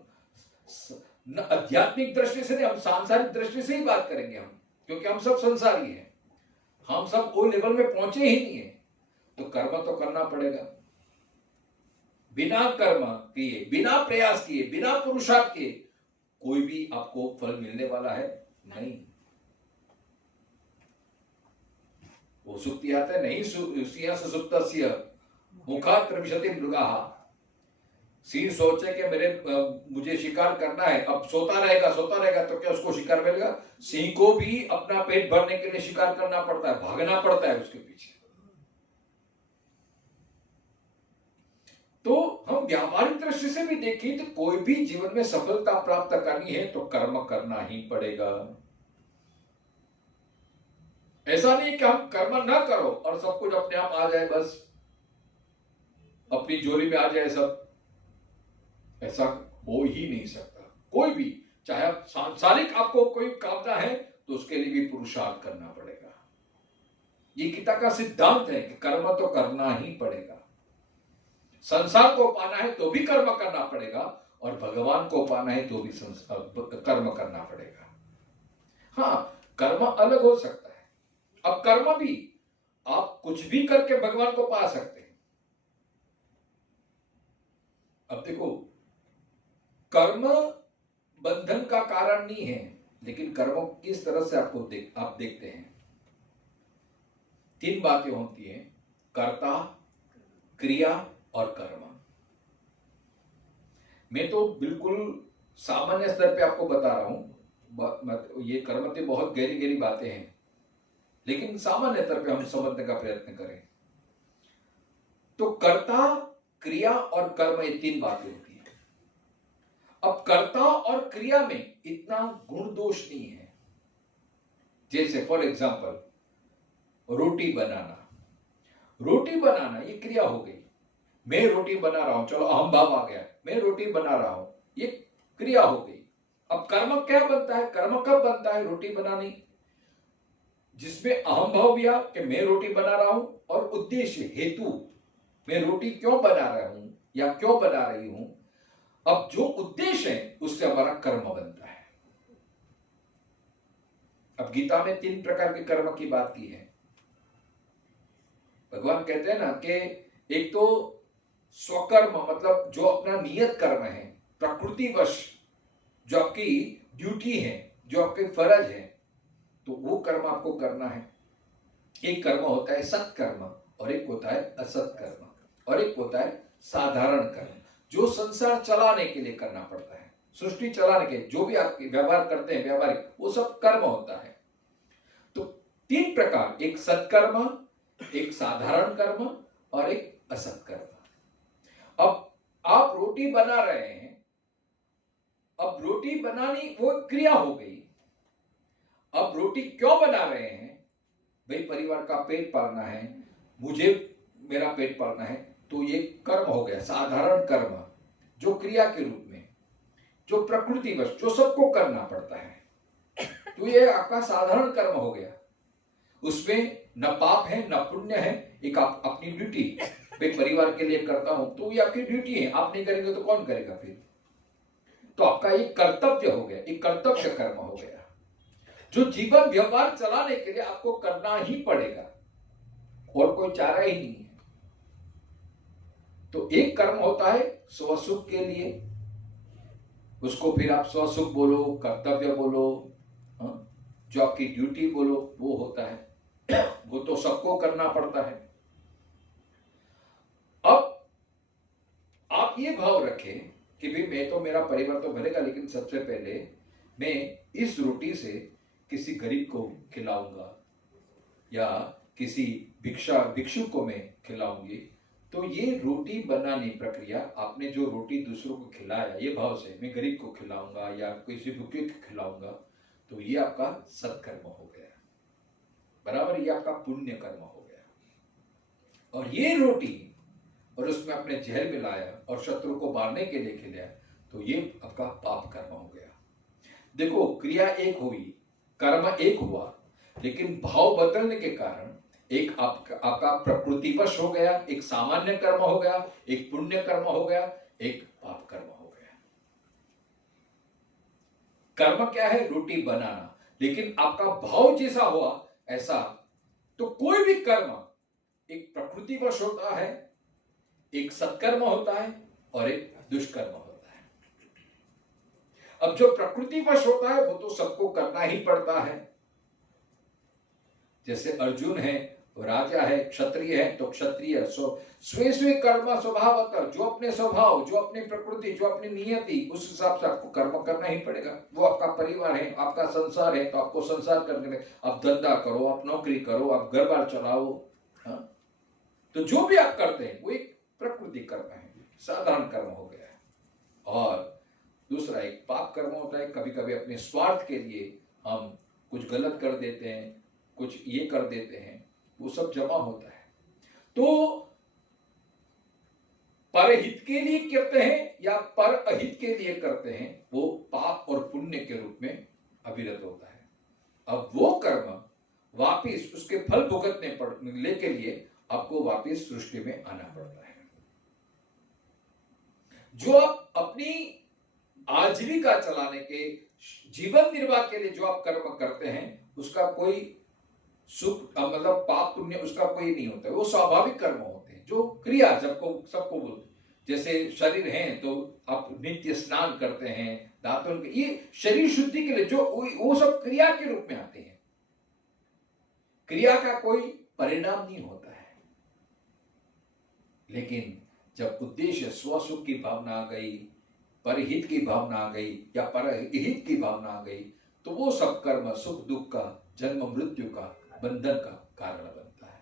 आध्यात्मिक दृष्टि से नहीं, हम सांसारिक दृष्टि से ही बात करेंगे हम, क्योंकि हम सब संसारी हैं, हम सब वो लेवल में पहुंचे ही नहीं है। तो कर्म तो करना पड़ेगा। बिना कर्म किए, बिना प्रयास किए, बिना पुरुषार्थ किए कोई भी आपको फल मिलने वाला है नहीं। वो सुक्ति आता है नहीं, सुप्तस्य मुखात् प्रविशति मृगाः। सिंह सोचे कि मुझे शिकार करना है, अब सोता रहेगा तो क्या उसको शिकार मिलेगा? सिंह को भी अपना पेट भरने के लिए शिकार करना पड़ता है, भागना पड़ता है उसके पीछे। तो हम व्यावहारिक दृष्टि से भी देखें तो कोई भी जीवन में सफलता प्राप्त करनी है तो कर्म करना ही पड़ेगा। ऐसा नहीं कि हम कर्म ना करो और सब कुछ अपने आप आ जाए, बस अपनी झोली में आ जाए सब, ऐसा हो ही नहीं सकता। कोई भी, चाहे आप सांसारिक आपको कोई कामना है तो उसके लिए भी पुरुषार्थ करना पड़ेगा। ये गीता का सिद्धांत है कि कर्म तो करना ही पड़ेगा। संसार को पाना है तो भी कर्म करना पड़ेगा, और भगवान को पाना है तो भी कर्म करना पड़ेगा। हाँ, कर्म अलग हो सकता है। अब कर्म भी आप कुछ भी करके भगवान को पा सकते हैं। अब देखो, कर्म बंधन का कारण नहीं है, लेकिन कर्म किस तरह से आपको आप देखते हैं। 3 बातें होती हैं, कर्ता, क्रिया और कर्म। मैं तो बिल्कुल सामान्य स्तर पे आपको बता रहा हूं, ये कर्म की बहुत गहरी गहरी बातें हैं, लेकिन सामान्य स्तर पे हम समझने का प्रयत्न करें तो कर्ता, क्रिया और कर्म, ये 3 बातें होती हैं। अब कर्ता और क्रिया में इतना गुण दोष नहीं है। जैसे फॉर एग्जाम्पल रोटी बनाना ये क्रिया हो गई। मैं रोटी बना रहा हूं, चलो अहम भाव आ गया, मैं रोटी बना रहा हूं, ये क्रिया हो गई। अब कर्म क्या बनता है? कर्म कब बनता है? रोटी बनानी, जिसमें अहम भाव भी आ कि मैं रोटी बना रहा हूं, और उद्देश्य, हेतु, मैं रोटी क्यों बना रहा हूं या क्यों बना रही हूं। अब जो उद्देश्य है उससे हमारा कर्म बनता है। अब गीता में 3 प्रकार के कर्म की बात की है। भगवान कहते हैं ना कि एक तो स्वकर्म, मतलब जो अपना नियत कर्म है, प्रकृतिवश जो आपकी ड्यूटी है, जो आपके फर्ज है, तो वो कर्म आपको करना है। एक कर्म होता है सत्कर्म, और एक होता है असत कर्म, और एक होता है साधारण कर्म, जो संसार चलाने के लिए करना पड़ता है, सृष्टि चलाने के, जो भी आप व्यवहार करते हैं व्यावहारिक, वो सब कर्म होता है। तो 3 प्रकार, एक सत्कर्म, एक साधारण कर्म और एक असत कर्म। अब आप रोटी बना रहे हैं अब रोटी बनानी वो क्रिया हो गई। अब रोटी क्यों बना रहे हैं? भाई परिवार का पेट पालना है, मुझे मेरा पेट पालना है, तो ये कर्म हो गया, साधारण कर्म, जो क्रिया के रूप में, जो प्रकृतिवश, जो सबको करना पड़ता है, तो ये आपका साधारण कर्म हो गया। उसमें न पाप है न पुण्य है, एक अपनी ड्यूटी, भाई परिवार के लिए करता हूं तो ये आपकी ड्यूटी है, आप नहीं करेंगे तो कौन करेगा फिर? तो आपका एक कर्तव्य हो गया, एक कर्तव्य कर्म हो गया, जो जीवन व्यवहार चलाने के लिए आपको करना ही पड़ेगा, और कोई चारा ही नहीं है। तो एक कर्म होता है स्वसुख के लिए, उसको फिर आप स्वसुख बोलो, कर्तव्य बोलो, जो आपकी ड्यूटी बोलो, वो होता है, वो तो सबको करना पड़ता है। अब आप ये भाव रखें कि भाई मैं तो, मेरा परिवार तो भरेगा, लेकिन सबसे पहले मैं इस रोटी से किसी गरीब को खिलाऊंगा या किसी भिक्षुक को मैं खिलाऊंगी। तो ये रोटी बनाने प्रक्रिया, आपने जो रोटी दूसरों को खिलाया ये भाव से, मैं गरीब को खिलाऊंगा या किसी भूखे को खिलाऊंगा, तो ये आपका सत्कर्म हो गया, बराबर, ये आपका पुण्य कर्म हो गया। और ये रोटी, और उसमें अपने जहर मिलाया और शत्रु को मारने के लिए खिलाया, तो ये आपका पाप कर्म हो गया। देखो, क्रिया एक हुई, कर्म एक हुआ, लेकिन भाव बदलने के कारण एक आपका प्रकृतिवश हो गया, एक सामान्य कर्म हो गया, एक पुण्य कर्म हो गया, एक पाप कर्म हो गया। कर्म क्या है? रोटी बनाना, लेकिन आपका भाव जैसा हुआ ऐसा। तो कोई भी कर्म एक प्रकृतिवश होता है, एक सत्कर्म होता है और एक दुष्कर्म होता है। अब जो प्रकृतिवश होता है वो तो सबको करना ही पड़ता है, जैसे अर्जुन है, राजा है, क्षत्रिय है, तो क्षत्रिय स्वे स्वे कर्म स्वभावतः, जो अपने स्वभाव, जो अपनी प्रकृति, जो अपनी नियति, उस हिसाब से आपको कर्म करना ही पड़ेगा। वो आपका परिवार है, आपका संसार है, तो आपको संसार करने में, आप धंधा करो, आप नौकरी करो, आप घर बार चलाओ, तो जो भी आप करते हैं वो एक प्रकृति कर्म है, साधारण कर्म हो गया है। और दूसरा एक पाप कर्म होता है, कभी कभी अपने स्वार्थ के लिए हम कुछ गलत कर देते हैं, कुछ ये कर देते हैं, वो सब जमा होता है। तो परहित के लिए करते हैं या पर अहित के लिए करते हैं, वो पाप और पुण्य के रूप में अभिरत होता है। अब वो कर्म वापिस उसके फल भुगतने के लिए आपको वापिस सृष्टि में आना पड़ता है। जो आप अपनी आजीविका चलाने के, जीवन निर्वाह के लिए जो आप कर्म करते हैं, उसका कोई सुख, मतलब पाप पुण्य उसका कोई नहीं होता है, वो स्वाभाविक कर्म होते हैं, जो क्रिया सबको बोलते, जैसे शरीर है तो आप नित्य स्नान करते हैं, दांतों के, ये शरीर शुद्धि के लिए जो, वो सब क्रिया के रूप में आते हैं, क्रिया का कोई परिणाम नहीं होता है। लेकिन जब उद्देश्य स्वसुख की भावना आ गई, परहित की भावना आ गई या परहित की भावना आ गई, तो वो सब कर्म सुख दुख का, जन्म मृत्यु का, बंधन का कारण बनता है,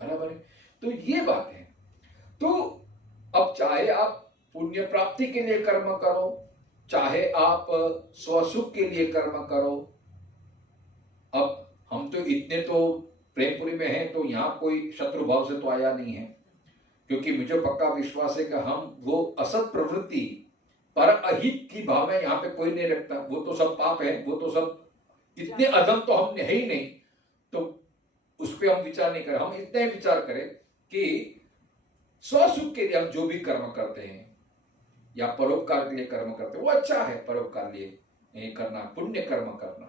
बराबर है। तो ये बात है। तो अब चाहे आप पुण्य प्राप्ति के लिए कर्म करो, चाहे आप स्वसुख के लिए कर्म करो। अब हम तो इतने तो प्रेमपुरी में हैं, तो यहाँ कोई शत्रु भाव से तो आया नहीं है, क्योंकि मुझे पक्का विश्वास है कि हम वो असत प्रवृत्ति, पर अहित की भावना यहाँ पे कोई नहीं रखता, वो तो सब पाप है, वो तो सब, इतने अधम तो हम है ही नहीं, तो उस पर हम विचार नहीं करें। हम इतने विचार करें कि स्वसुख के लिए हम जो भी कर्म करते हैं या परोपकार के लिए कर्म करते हैं, वो अच्छा है, परोपकार लिए करना, पुण्य कर्म करना,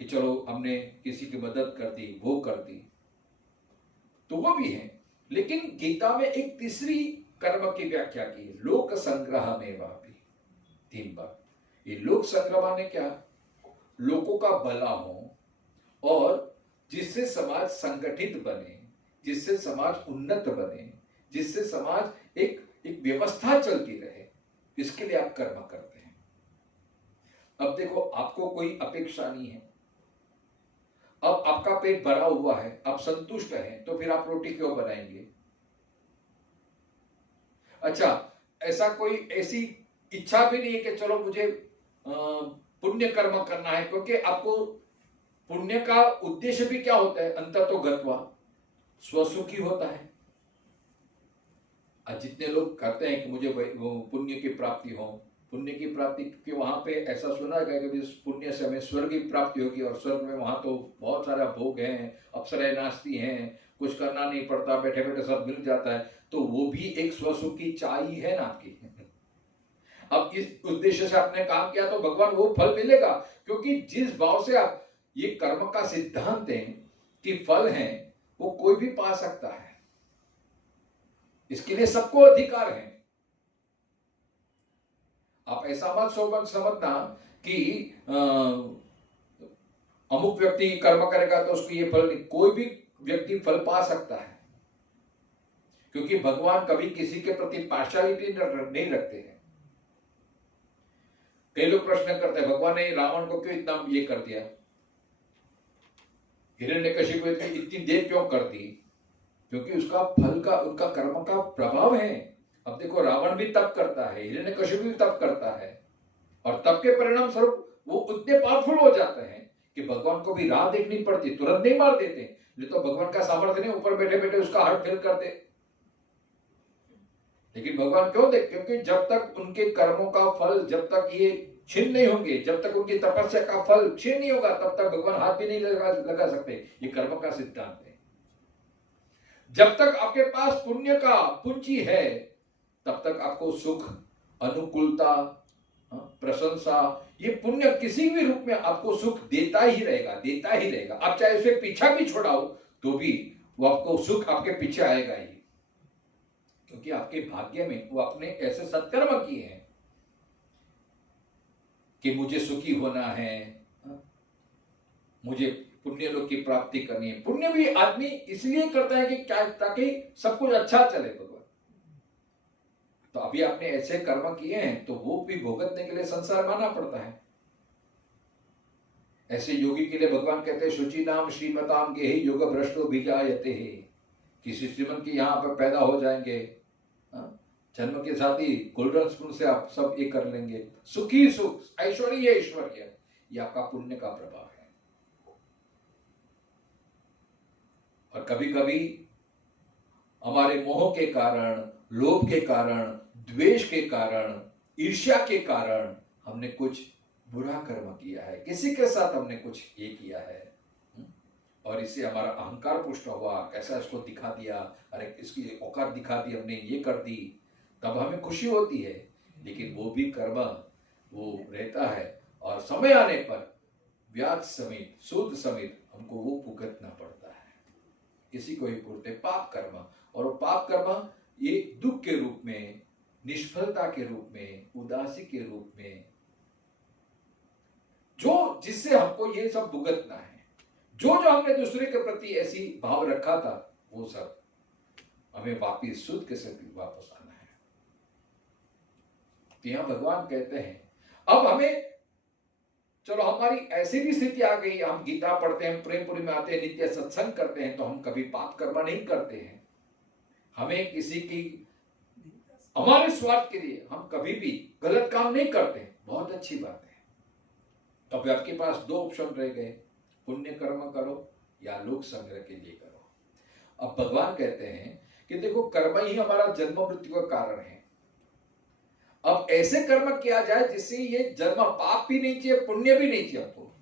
कि चलो हमने किसी की मदद कर दी, वो कर दी, तो वो भी है। लेकिन गीता में एक तीसरी कर्म की व्याख्या की है, लोक संग्रह में वापी, 3 बार। ये लोक संग्रह माने क्या? लोगों का भला हो और जिससे समाज संगठित बने, जिससे समाज उन्नत बने, जिससे समाज एक व्यवस्था चलती रहे, इसके लिए आप कर्म करते हैं। अब देखो, आपको कोई अपेक्षा नहीं है, अब आपका पेट भरा हुआ है, आप संतुष्ट हैं, तो फिर आप रोटी क्यों बनाएंगे? अच्छा, ऐसा कोई ऐसी इच्छा भी नहीं है कि चलो मुझे पुण्य कर्म करना है, क्योंकि आपको पुण्य का उद्देश्य भी क्या होता है, अंततो गत्वा स्वसुखी होता है। जितने लोग कहते हैं कि मुझे पुण्य की प्राप्ति हो, पुण्य की प्राप्ति के वहां पे ऐसा सुना गया कि पुण्य से हमें स्वर्ग की प्राप्ति होगी, और स्वर्ग में वहां तो बहुत सारा भोग है, अप्सराएं नाचती हैं, कुछ करना नहीं पड़ता, बैठे बैठे सब मिल जाता है। तो वो भी एक स्वसुख की चाह ही है ना आपकी। अब इस उद्देश्य से आपने काम किया तो भगवान वो फल मिलेगा, क्योंकि जिस भाव से आप, ये कर्म का सिद्धांत है कि फल है वो कोई भी पा सकता है, इसके लिए सबको अधिकार है। आप ऐसा मत समझना कि अमुक व्यक्ति कर्म करेगा तो उसको ये फल नहीं, कोई भी व्यक्ति फल पा सकता है, क्योंकि भगवान कभी किसी के प्रति पार्शियलिटी नहीं रखते हैं। कई लोग प्रश्न करते हैं भगवान ने रावण को क्यों इतना ये कर दिया, हिरण्यकशिपु को इतनी देर क्यों कर दी, क्योंकि उसका फल का, उनका कर्म का प्रभाव है। अब देखो रावण भी तप करता है, हिरण्यकशिपु भी तप करता है, और तप के परिणाम स्वरूप वो उतने पावरफुल हो जाते हैं कि भगवान को भी राह देखनी पड़ती, तुरंत नहीं मार देते, नहीं तो भगवान का सामर्थ्य नहीं, ऊपर बैठे बैठे उसका हार्ट फेल कर दे। लेकिन भगवान क्यों देख, क्योंकि जब तक उनके कर्मों का फल, जब तक ये छीन नहीं होंगे, जब तक उनकी तपस्या का फल छीन नहीं होगा, तब तक भगवान हाथ भी नहीं लगा सकते। ये कर्म का सिद्धांत है। जब तक आपके पास पुण्य का पूंजी है, तब तक आपको सुख, अनुकूलता, प्रशंसा, ये पुण्य किसी भी रूप में आपको सुख देता ही रहेगा, देता ही रहेगा। आप चाहे उसे पीछा भी छोड़ाओ तो भी वो आपको सुख आपके पीछे आएगा ही, क्योंकि आपके भाग्य में वो अपने ऐसे सत्कर्म किए हैं कि मुझे सुखी होना है, मुझे पुण्य लोक की प्राप्ति करनी है। पुण्य भी आदमी इसलिए करता है कि क्या, ताकि सब कुछ अच्छा चले भगवान। तो अभी आपने ऐसे कर्म किए हैं तो वो भी भुगतने के लिए संसार माना पड़ता है। ऐसे योगी के लिए भगवान कहते हैं शुचि नाम श्रीमताम गेहि योग भ्रष्टो विजायते है, किसी श्रीमंत के यहाँ पर पैदा हो जाएंगे, जन्म के साथ ही गोल्डन स्पून से आप सब ये कर लेंगे, सुखी सुख, ऐश्वर्य ऐश्वर्य, ये आपका पुण्य का प्रभाव है। और कभी कभी हमारे मोह के कारण, लोभ के कारण, द्वेष के कारण, ईर्ष्या के कारण हमने कुछ बुरा कर्म किया है, किसी के साथ हमने कुछ ये किया है, और इससे हमारा अहंकार पुष्ट हुआ, कैसा इसको दिखा दिया, अरे इसकी औकात दिखा दी, हमने ये कर दी, तब हमें खुशी होती है। लेकिन वो भी कर्म वो रहता है, और समय आने पर ब्याज समेत, सूद समेत हमको वो भुगतना पड़ता है। इसी को ही बोलते पाप कर्म। और वो पाप कर्म ये दुख के रूप में, निष्फलता के रूप में, उदासी के रूप में, जो जिससे हमको ये सब भुगतना है, जो हमने दूसरे के प्रति ऐसी भाव रखा था, वो सब हमें वापिस शुद्ध के साथ वापस आना है। तो यहां भगवान कहते हैं अब हमें, चलो हमारी ऐसी भी स्थिति आ गई, हम गीता पढ़ते हैं, प्रेमपुरी में आते हैं, नित्य सत्संग करते हैं, तो हम कभी पाप कर्म नहीं करते हैं। हमें किसी की, हमारे स्वार्थ के लिए हम कभी भी गलत काम नहीं करते, बहुत अच्छी बात है। तो अब आपके पास दो ऑप्शन रह गए, पुण्य कर्म करो या लोक संग्रह के लिए करो। अब भगवान कहते हैं कि देखो कर्म ही हमारा जन्म मृत्यु का कारण है। अब ऐसे कर्म किया जाए जिससे ये जन्म, पाप भी नहीं चाहिए, पुण्य भी नहीं चाहिए, आपको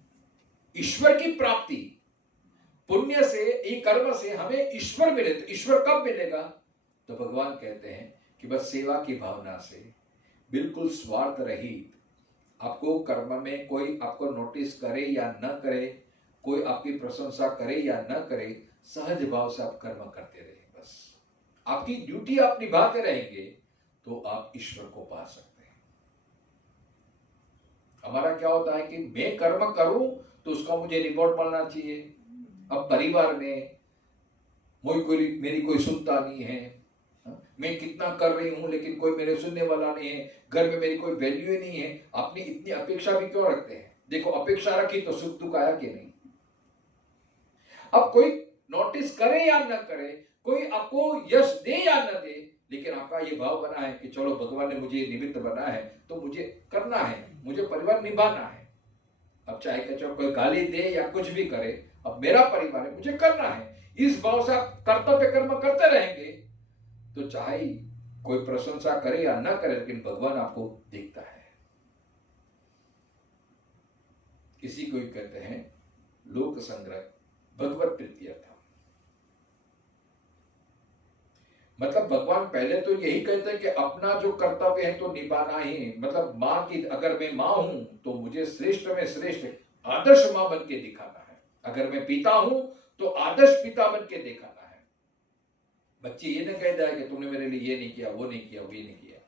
ईश्वर की प्राप्ति, पुण्य से, ये कर्म से हमें ईश्वर मिले। तो ईश्वर कब मिलेगा? तो भगवान कहते हैं कि बस सेवा की भावना से, बिल्कुल स्वार्थ रहित, आपको कर्म में कोई आपको नोटिस करे या न करे, कोई आपकी प्रशंसा करे या न करे, सहज भाव से आप कर्म करते रहे, बस आपकी ड्यूटी आप निभाते रहेंगे तो आप ईश्वर को पा सकते हैं। हमारा क्या होता है कि मैं कर्म करूं तो उसका मुझे रिपोर्ट मिलना चाहिए। अब परिवार में मेरी कोई सुनता नहीं है, मैं कितना कर रही हूं लेकिन कोई मेरे सुनने वाला नहीं है, घर में मेरी कोई वैल्यू ही नहीं है। अपनी इतनी अपेक्षा भी क्यों रखते हैं? देखो अपेक्षा रखी तो सुख दुख आया कि नहीं। अब कोई नोटिस करे या न करे, कोई आपको यश दे या न दे, लेकिन आपका ये भाव बना है कि चलो भगवान ने मुझे निमित्त बना है तो मुझे करना है, मुझे परिवार निभाना है। अब चाहे कचो कोई गाली दे या कुछ भी करे, अब मेरा परिवार है, मुझे करना है। इस भाव से आप कर्तव्य कर्म करते रहेंगे तो चाहे कोई प्रशंसा करे या ना करे, लेकिन भगवान आपको देखता है। इसी को ही कहते हैं लोक संग्रह भगवत प्रीत्यर्थम। मतलब भगवान पहले तो यही कहते हैं कि अपना जो कर्तव्य है तो निभाना ही, मतलब माँ की, अगर मैं माँ हूं तो मुझे श्रेष्ठ में श्रेष्ठ आदर्श माँ बन के दिखाना है। अगर मैं पिता हूं तो आदर्श पिता बन के दिखाना है। बच्चे ये ना कह जाए कि तुमने मेरे लिए ये नहीं किया, वो नहीं किया, वो ये नहीं किया।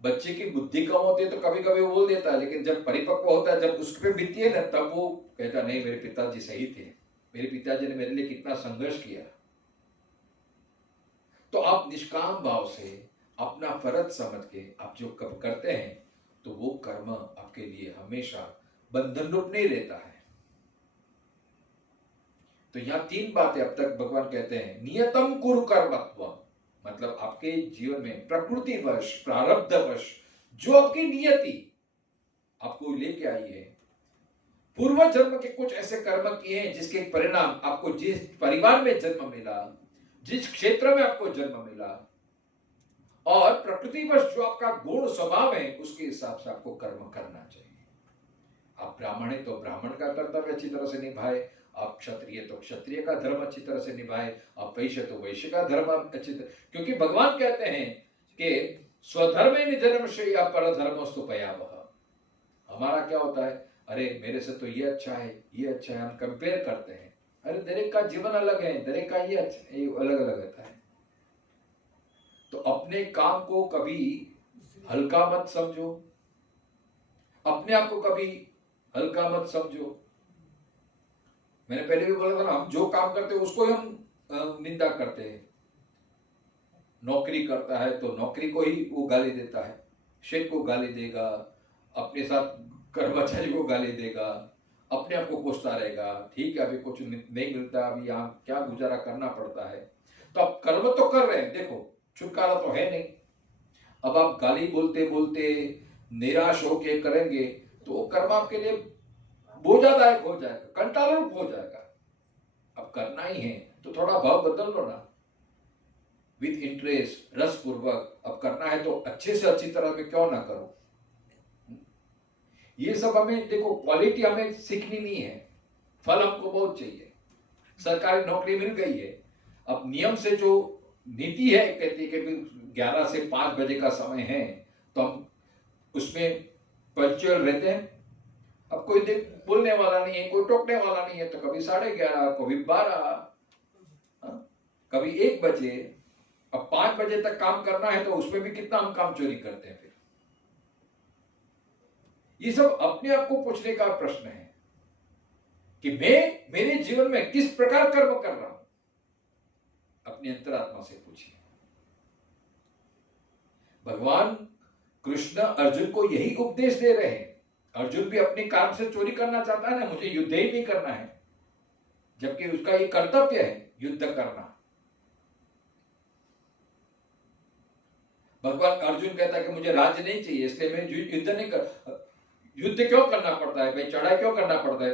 बच्चे की बुद्धि कम होती है तो कभी कभी वो बोल देता है, लेकिन जब परिपक्व होता है, जब उस पर बीती है ना, तब वो कहता नहीं मेरे पिताजी सही थे, मेरे पिताजी ने मेरे लिए कितना संघर्ष किया। तो आप निष्काम भाव से अपना फर्ज समझ के आप जो कब करते हैं तो वो कर्म आपके लिए हमेशा बंधन रूप नहीं रहता है। तो यहां 3 बातें अब तक भगवान कहते हैं। नियतम कुरु कर्मत्वम, मतलब आपके जीवन में प्रकृतिवश प्रारब्धवश जो आपकी नियति आपको लेके आई है, पूर्व जन्म के कुछ ऐसे कर्म किए हैं जिसके परिणाम आपको जिस परिवार में जन्म मिला, जिस क्षेत्र में आपको जन्म मिला, और प्रकृतिवश जो आपका गुण स्वभाव है उसके हिसाब से आपको कर्म करना चाहिए। आप ब्राह्मण है तो ब्राह्मण का कर्तव्य अच्छी तरह से निभाए, आप क्षत्रिय तो क्षत्रिय का धर्म अच्छी तरह से निभाए, आप वैश्य तो वैश्य का धर्म अच्छी तरह, क्योंकि भगवान कहते हैं कि स्वधर्मे निधनम श्रेया परधर्मस्तु भयावह। हमारा क्या होता है, अरे मेरे से तो ये अच्छा है, ये अच्छा है, हम कंपेयर करते हैं। अरे दरेक का जीवन अलग है, दरेक का ये अच्छा, ये अलग अलग रहता है। तो अपने काम को कभी हल्का मत समझो, अपने आप को कभी हल्का मत समझो। मैंने पहले भी बोला था ना, हम जो काम करते हैं उसको ही हम निंदा करते हैं। नौकरी करता है तो नौकरी को ही वो गाली देता है, शेख को गाली देगा, अपने साथ कर्मचारी को गाली देगा, अपने आप को कोसता रहेगा। ठीक है, अभी कुछ नहीं मिलता, अभी यहाँ क्या गुजारा करना पड़ता है। तो आप कर्म तो कर रहे हैं, देखो छुटकारा तो है नहीं। अब आप गाली बोलते बोलते निराश होके करेंगे तो वो कर्म आपके लिए बोझादायक हो जाएगा, कंटाला रूप हो जाएगा। अब करना ही है तो थोड़ा भाव बदल लो ना, विथ इंटरेस्ट, रस पूर्वक। अब करना है तो अच्छे से अच्छी तरह में क्यों ना करो। ये सब हमें देखो, क्वालिटी हमें सीखनी नहीं है, फल हमको बहुत चाहिए। सरकारी नौकरी मिल गई है, अब नियम से जो नीति है कहती है कि 11 से 5 बजे का समय है तो हम उसमें पंक्चुअल रहते हैं। अब कोई बोलने वाला नहीं है, कोई टोकने वाला नहीं है, तो कभी 11:30, कभी 12, कभी 1 बजे। अब 5 बजे तक काम करना है तो उसमें भी कितना हम काम चोरी करते हैं। फिर ये सब अपने आप को पूछने का प्रश्न है कि मैं मेरे जीवन में किस प्रकार कर्म कर रहा हूं। अपनी अंतरात्मा से पूछिए। भगवान कृष्ण अर्जुन को यही उपदेश दे रहे हैं। अर्जुन भी अपने काम से चोरी करना चाहता है ना, मुझे युद्ध ही नहीं करना है, जबकि उसका ये कर्तव्य है युद्ध करना। भगवान अर्जुन कहता है कि मुझे राज्य नहीं चाहिए, इसलिए मैं युद्ध नहीं कर। युद्ध क्यों करना पड़ता है भाई, चढ़ाई क्यों करना पड़ता है?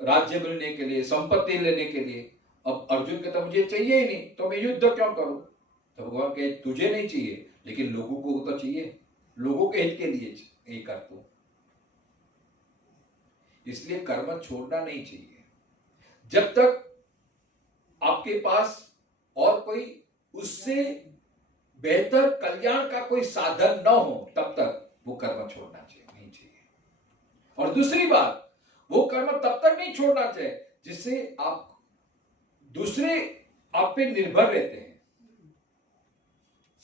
राज्य मिलने के लिए, संपत्ति लेने के लिए। अब अर्जुन कहता मुझे चाहिए ही नहीं तो मैं युद्ध क्यों करूं? तो भगवान कहे तुझे नहीं चाहिए लेकिन लोगों को तो चाहिए, लोगों के हित के लिए ये कर तू। इसलिए कर्म छोड़ना नहीं चाहिए। जब तक आपके पास और कोई उससे बेहतर कल्याण का कोई साधन न हो तब तक वो कर्म छोड़ना चाहिए नहीं चाहिए। और दूसरी बात, वो कर्म तब तक नहीं छोड़ना चाहिए जिससे आप दूसरे आप पे निर्भर रहते हैं।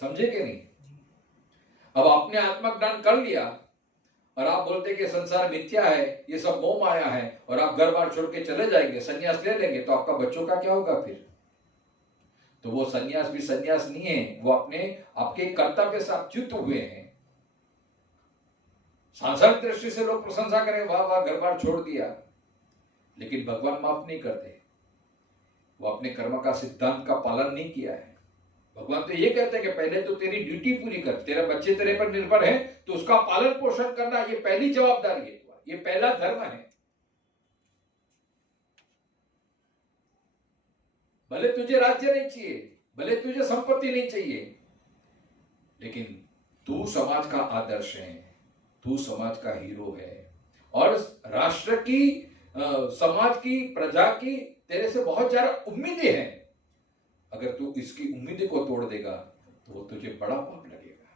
समझे कि नहीं? अब आपने आत्मज्ञान कर लिया और आप बोलते कि संसार मिथ्या है, ये सब मोह माया है, और आप घर बार छोड़ के चले जाएंगे, संन्यास ले लेंगे, तो आपका बच्चों का क्या होगा फिर? तो वो संन्यास भी संन्यास नहीं है, वो अपने आपके कर्तव्य से आप च्युत हुए हैं। सांसारिक दृष्टि से लोग प्रशंसा करें, वाह वाह घर बार छोड़ दिया, लेकिन भगवान माफ नहीं करते। वो अपने कर्म का सिद्धांत का पालन नहीं किया है। भगवान तो ये कहते हैं कि पहले तो तेरी ड्यूटी पूरी कर, तेरा बच्चे तेरे पर निर्भर है तो उसका पालन पोषण करना ये पहली जवाबदारी है, ये पहला धर्म है। भले तुझे राज्य नहीं चाहिए, भले तुझे संपत्ति नहीं चाहिए, लेकिन तू समाज का आदर्श है, तू समाज का हीरो है और राष्ट्र की, समाज की, प्रजा की तेरे से बहुत ज्यादा उम्मीदें हैं। अगर तू इसकी उम्मीद को तोड़ देगा तो वो तुझे बड़ा पाप लगेगा।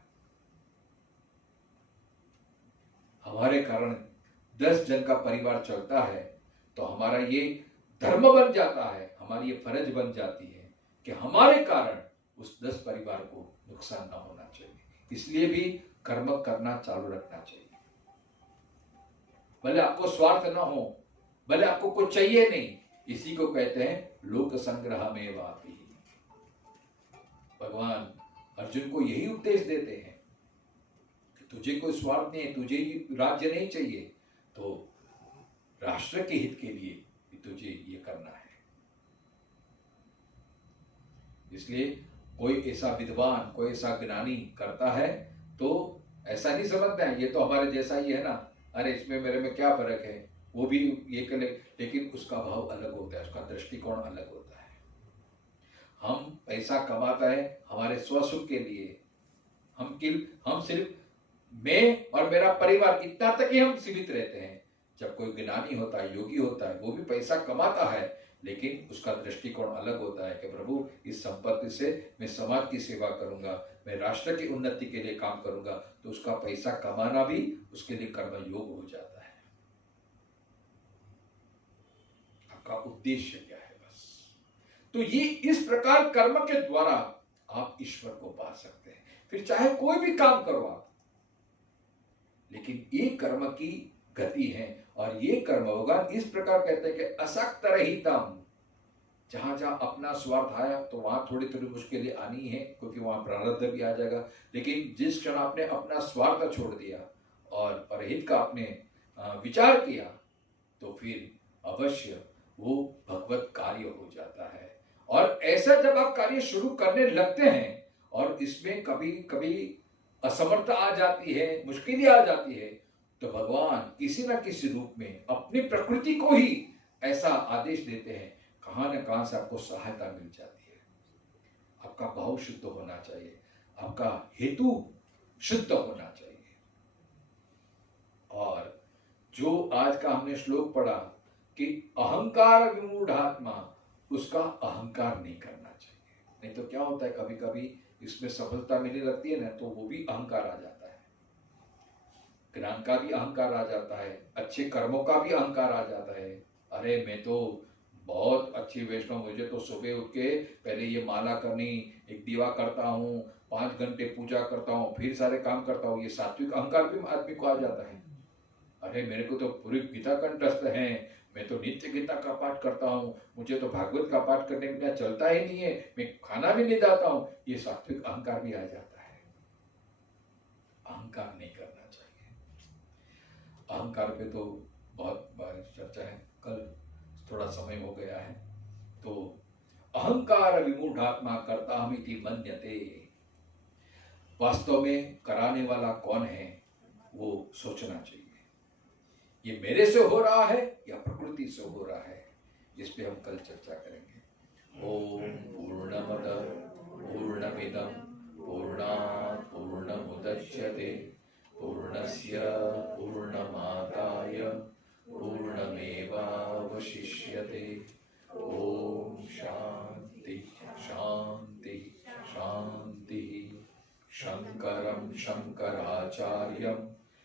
हमारे कारण 10 जन का परिवार चलता है तो हमारा ये धर्म बन जाता है, हमारी ये फर्ज बन जाती है कि हमारे कारण उस 10 परिवार को नुकसान ना होना चाहिए। इसलिए भी कर्म करना चालू रखना चाहिए। भले आपको स्वार्थ ना हो, भले आपको कुछ चाहिए नहीं, इसी को कहते हैं लोक संग्रह में वापी। भगवान अर्जुन को यही उपदेश देते हैं कि तुझे कोई स्वार्थ नहीं है, तुझे राज्य नहीं चाहिए, तो राष्ट्र के हित के लिए तुझे ये करना है। इसलिए कोई ऐसा विद्वान, कोई ऐसा ज्ञानी करता है तो ऐसा नहीं समझते हैं ये तो हमारे जैसा ही है ना, अरे इसमें मेरे में क्या फर्क है, वो भी ये कर ले, लेकिन उसका भाव अलग होता है, उसका दृष्टिकोण अलग होता है। हम पैसा कमाता है हमारे स्वसुख के लिए, हम सिर्फ मैं और मेरा परिवार इतना तक ही हम सीमित रहते हैं। जब कोई ज्ञानी होता है, योगी होता है, वो भी पैसा कमाता है, लेकिन उसका दृष्टिकोण अलग होता है कि प्रभु इस संपत्ति से मैं समाज की सेवा करूंगा, मैं राष्ट्र की उन्नति के लिए काम करूंगा, तो उसका पैसा कमाना भी उसके लिए कर्म योग हो जाता है। आपका उद्देश्य क्या है, बस। तो ये इस प्रकार कर्म के द्वारा आप ईश्वर को पा सकते हैं। फिर चाहे कोई भी काम करो आप, लेकिन ये कर्म की गति है और ये कर्म भगवान इस प्रकार कहते हैं कि असक्त रहितम। जहां जहां अपना स्वार्थ आया तो वहां थोड़ी थोड़ी मुश्किलें आनी है, क्योंकि वहां प्रारब्ध भी आ जाएगा। लेकिन जिस क्षण आपने अपना स्वार्थ छोड़ दिया और परहित का आपने विचार किया, तो फिर अवश्य वो भगवत कार्य हो जाता है। और ऐसा जब आप कार्य शुरू करने लगते हैं और इसमें कभी कभी असमर्थता आ जाती है, मुश्किलें आ जाती है, तो भगवान किसी न किसी रूप में अपनी प्रकृति को ही ऐसा आदेश देते हैं, कहां न कहां से आपको सहायता मिल जाती है। आपका भाव शुद्ध होना चाहिए, आपका हेतु शुद्ध होना चाहिए। और जो आज का हमने श्लोक पढ़ा कि अहंकार विमूढ़ात्मा, उसका अहंकार नहीं करना चाहिए। नहीं तो क्या होता है, कभी कभी इसमें सफलता मिलने लगती है ना, तो वो भी अहंकार आ जाता है, ज्ञान का भी अहंकार आ जाता है, अच्छे कर्मों का भी अहंकार आ जाता है। अरे मैं तो बहुत अच्छी वैष्णव, मुझे तो सुबह उठ के पहले ये माला करनी, एक दीवा करता हूँ, 5 घंटे पूजा करता हूँ, फिर सारे काम करता हूँ, ये सात्विक अहंकार भी आदमी को आ जाता है। अरे मेरे को तो पूरी गीता कंठस्थ है, मैं तो नित्य गीता का पाठ करता हूँ, मुझे तो भागवत का पाठ करने बिना चलता ही नहीं है, मैं खाना भी नहीं जाता हूँ, ये सात्विक अहंकार भी आ जाता है। अहंकार नहीं करना चाहिए। अहंकार पे तो बहुत बार चर्चा है, कल थोड़ा समय हो गया है। तो अहंकार विमूढ़ात्मा कर्ताहमिति मन्यते, वास्तव में कराने वाला कौन है वो सोचना चाहिए। ये मेरे से हो रहा है या प्रकृति से हो रहा है, इस पे हम कल चर्चा करेंगे। ओम पूर्णमद पूर्णमिदं पूर्णात् पूर्णमुदच्यते पूर्णस्य पूर्णमादाय पूर्णमेवावशिष्यते। ओम शांति शांति शांति। शंकरं शंकराचार्यं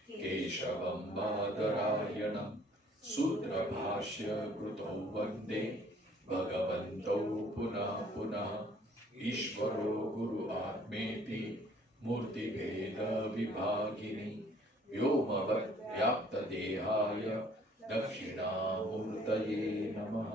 केशवं बादरायणं सूत्रभाष्य कृतौ वन्दे भगवन्तौ पुनः पुनः। ईश्वरो गुरु आत्मेति मूर्तिभेद विभागिनी व्योमवत् व्याप्तदेहाय दक्षिणामूर्तये नमः।